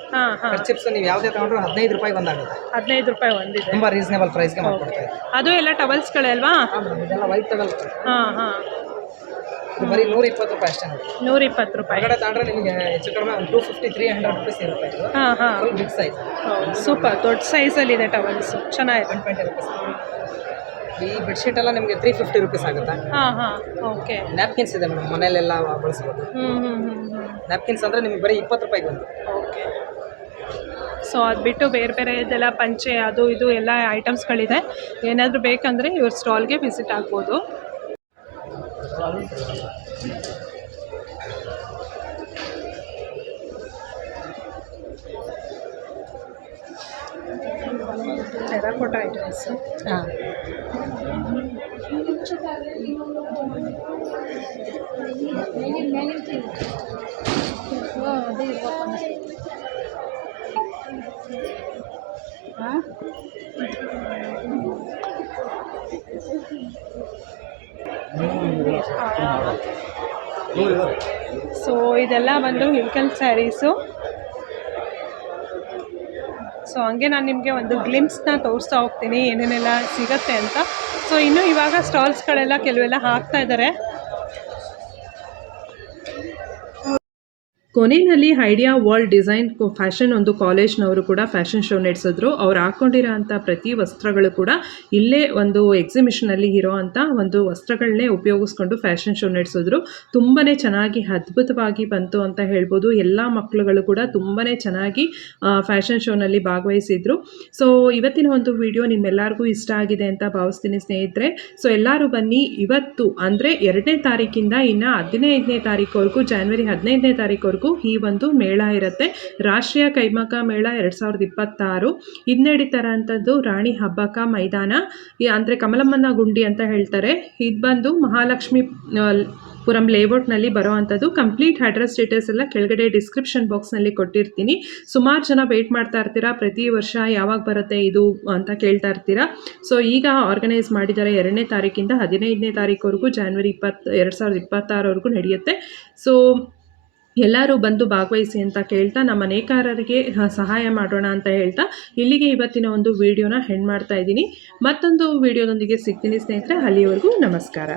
ಕರ್ಚಿಪ್ಸ್ ನೀವು ಯಾವುದೇ ತಗೊಂಡ್ರು 15 ರೂಪಾಯಿ ಒಂದಾಗುತ್ತೆ. 15 ರೂಪಾಯಿ ಒಂದಿದೆ. ತುಂಬ ರೀಸನೇಬಲ್ ಪ್ರೈಸ್ಗೆ ಮಾಡ್ಕೊಡ್ತಾರೆ. ಅದು ಎಲ್ಲ ಟವಲ್ಸ್ಗಳೇ ಅಲ್ವಾ? ಇದೆಲ್ಲ ವೈಟ್ ಟವಲ್. ಇದು ಬರೀ 120 ರೂಪಾಯಿ ಅಷ್ಟೇ ನೋಡಿ. 120 ರೂಪಾಯಿ. ಹೊರಗಡೆ ತಗೊಂಡ್ರೆ ನಿಮಗೆ ಹೆಚ್ಚು ಕಡಿಮೆ 250-300 ರೂಪೀಸ್ ಇರುತ್ತೆ. Full big size. ಸೂಪರ್, ದೊಡ್ಡ ಸೈಜಲ್ಲಿದೆ ಟವಲ್ಸ್, ಚೆನ್ನಾಗಿದೆ. 120 ರೂಪೀಸ್. ಈ ಬೆಡ್ಶೀಟ್ ಎಲ್ಲ ನಿಮಗೆ 350 ರೂಪೀಸ್ ಆಗುತ್ತೆ. ಓಕೆ. ನ್ಯಾಪ್ಕಿನ್ಸ್ ಇದೆ ಮೇಡಮ್, ಮನೆಯಲ್ಲೆಲ್ಲ ಬಳಸ್ಬೋದು. ನ್ಯಾಪ್ಕಿನ್ಸ್ ಅಂದರೆ ನಿಮಗೆ ಬರೀ 20 ರೂಪಾಯಿಗೆ ಒಂದು. ಓಕೆ. ಸೊ ಅದು ಬಿಟ್ಟು ಬೇರೆ ಬೇರೆ ಇದೆಲ್ಲ ಪಂಚೆ ಅದು ಇದು ಎಲ್ಲ ಐಟಮ್ಸ್ಗಳಿದೆ. ಏನಾದರೂ ಬೇಕಂದರೆ ಇವ್ರ ಸ್ಟಾಲ್ಗೆ ವಿಸಿಟ್ ಆಗ್ಬೋದು. Terracotta items. ಸೊ ಇದೆಲ್ಲ ಬಂದು ಇಳ್ಕಲ್ ಸ್ಯಾರೀಸು. ಸೊ ಹಂಗೆ ನಾನು ನಿಮಗೆ ಒಂದು ಗ್ಲಿಮ್ಸ್ನ ತೋರಿಸ್ತಾ ಹೋಗ್ತೀನಿ ಏನೇನೆಲ್ಲ ಸಿಗತ್ತೆ ಅಂತ. ಸೊ ಇನ್ನೂ ಇವಾಗ ಸ್ಟಾಲ್ಸ್ಗಳೆಲ್ಲ ಕೆಲವೆಲ್ಲ ಹಾಕ್ತಾ ಇದ್ದಾರೆ. ಕೊನೆಯಲ್ಲಿ ಐಡಿಯಾ ವರ್ಲ್ಡ್ ಡಿಸೈನ್ ಫ್ಯಾಷನ್ ಒಂದು ಕಾಲೇಜ್ನವರು ಕೂಡ ಫ್ಯಾಷನ್ ಶೋ ನಡೆಸಿದ್ರು. ಅವ್ರು ಹಾಕ್ಕೊಂಡಿರೋ ಅಂಥ ಪ್ರತಿ ವಸ್ತ್ರಗಳು ಕೂಡ ಇಲ್ಲೇ ಒಂದು ಎಕ್ಸಿಬಿಷನಲ್ಲಿ ಇರೋ ಅಂಥ ಒಂದು ವಸ್ತ್ರಗಳನ್ನೇ ಉಪಯೋಗಿಸ್ಕೊಂಡು ಫ್ಯಾಷನ್ ಶೋ ನಡೆಸಿದ್ರು. ತುಂಬಾ ಚೆನ್ನಾಗಿ ಅದ್ಭುತವಾಗಿ ಬಂತು ಅಂತ ಹೇಳ್ಬೋದು. ಎಲ್ಲ ಮಕ್ಕಳುಗಳು ಕೂಡ ತುಂಬಾ ಚೆನ್ನಾಗಿ ಫ್ಯಾಷನ್ ಶೋನಲ್ಲಿ ಭಾಗವಹಿಸಿದ್ರು. ಸೊ ಇವತ್ತಿನ ಒಂದು ವಿಡಿಯೋ ನಿಮ್ಮೆಲ್ಲರಿಗೂ ಇಷ್ಟ ಆಗಿದೆ ಅಂತ ಭಾವಿಸ್ತೀನಿ ಸ್ನೇಹಿತರೆ. ಸೊ ಎಲ್ಲರೂ ಬನ್ನಿ. ಇವತ್ತು ಅಂದರೆ 2ನೇ ತಾರೀಕಿಂದ ಇನ್ನು 15ನೇ ತಾರೀಕುವರೆಗೂ, ಜನವರಿ 15ನೇ ತಾರೀಕುವರೆಗೂ ಈ ಒಂದು ಮೇಳ ಇರುತ್ತೆ. ರಾಷ್ಟ್ರೀಯ ಕೈಮಗ್ಗ ಮೇಳ 2026. ಇದು ನಡೀತಾರ ಅಂಥದ್ದು ರಾಣಿ ಹಬ್ಬಕ್ಕ ಮೈದಾನ ಅಂದರೆ ಕಮಲಮ್ಮನ ಗುಂಡಿ ಅಂತ ಹೇಳ್ತಾರೆ. ಇದು ಬಂದು ಮಹಾಲಕ್ಷ್ಮಿ ಪುರಂ ಲೇಔಟ್ನಲ್ಲಿ ಬರೋ ಅಂಥದ್ದು. ಕಂಪ್ಲೀಟ್ ಅಡ್ರೆಸ್ ಡೀಟೇಲ್ಸ್ ಎಲ್ಲ ಕೆಳಗಡೆ ಡಿಸ್ಕ್ರಿಪ್ಷನ್ ಬಾಕ್ಸ್ನಲ್ಲಿ ಕೊಟ್ಟಿರ್ತೀನಿ. ಸುಮಾರು ಜನ ವೆಯ್ಟ್ ಮಾಡ್ತಾ ಇರ್ತೀರಾ, ಪ್ರತಿ ವರ್ಷ ಯಾವಾಗ ಬರುತ್ತೆ ಇದು ಅಂತ ಕೇಳ್ತಾ ಇರ್ತೀರಾ. ಸೊ ಈಗ ಆರ್ಗನೈಸ್ ಮಾಡಿದ್ದಾರೆ 2ನೇ ತಾರೀಕಿಂದ 15ನೇ ತಾರೀಕುವರೆಗೂ, ಜನವರಿ 2026ವರೆಗೂ ನಡೆಯುತ್ತೆ. ಸೊ ಎಲ್ಲರೂ ಬಂದು ಭಾಗವಹಿಸಿ ಅಂತ ಕೇಳ್ತಾ, ನಮ್ಮ ನೇಕಾರರಿಗೆ ಸಹಾಯ ಮಾಡೋಣ ಅಂತ ಹೇಳ್ತಾ ಇಲ್ಲಿಗೆ ಇವತ್ತಿನ ಒಂದು ವಿಡಿಯೋನ ಹೆಣ್ಣು ಮಾಡ್ತಾ ಇದ್ದೀನಿ. ಮತ್ತೊಂದು ವಿಡಿಯೋದೊಂದಿಗೆ ಸಿಗ್ತೀನಿ ಸ್ನೇಹಿತರೆ. ಅಲ್ಲಿಯವರೆಗೂ ನಮಸ್ಕಾರ.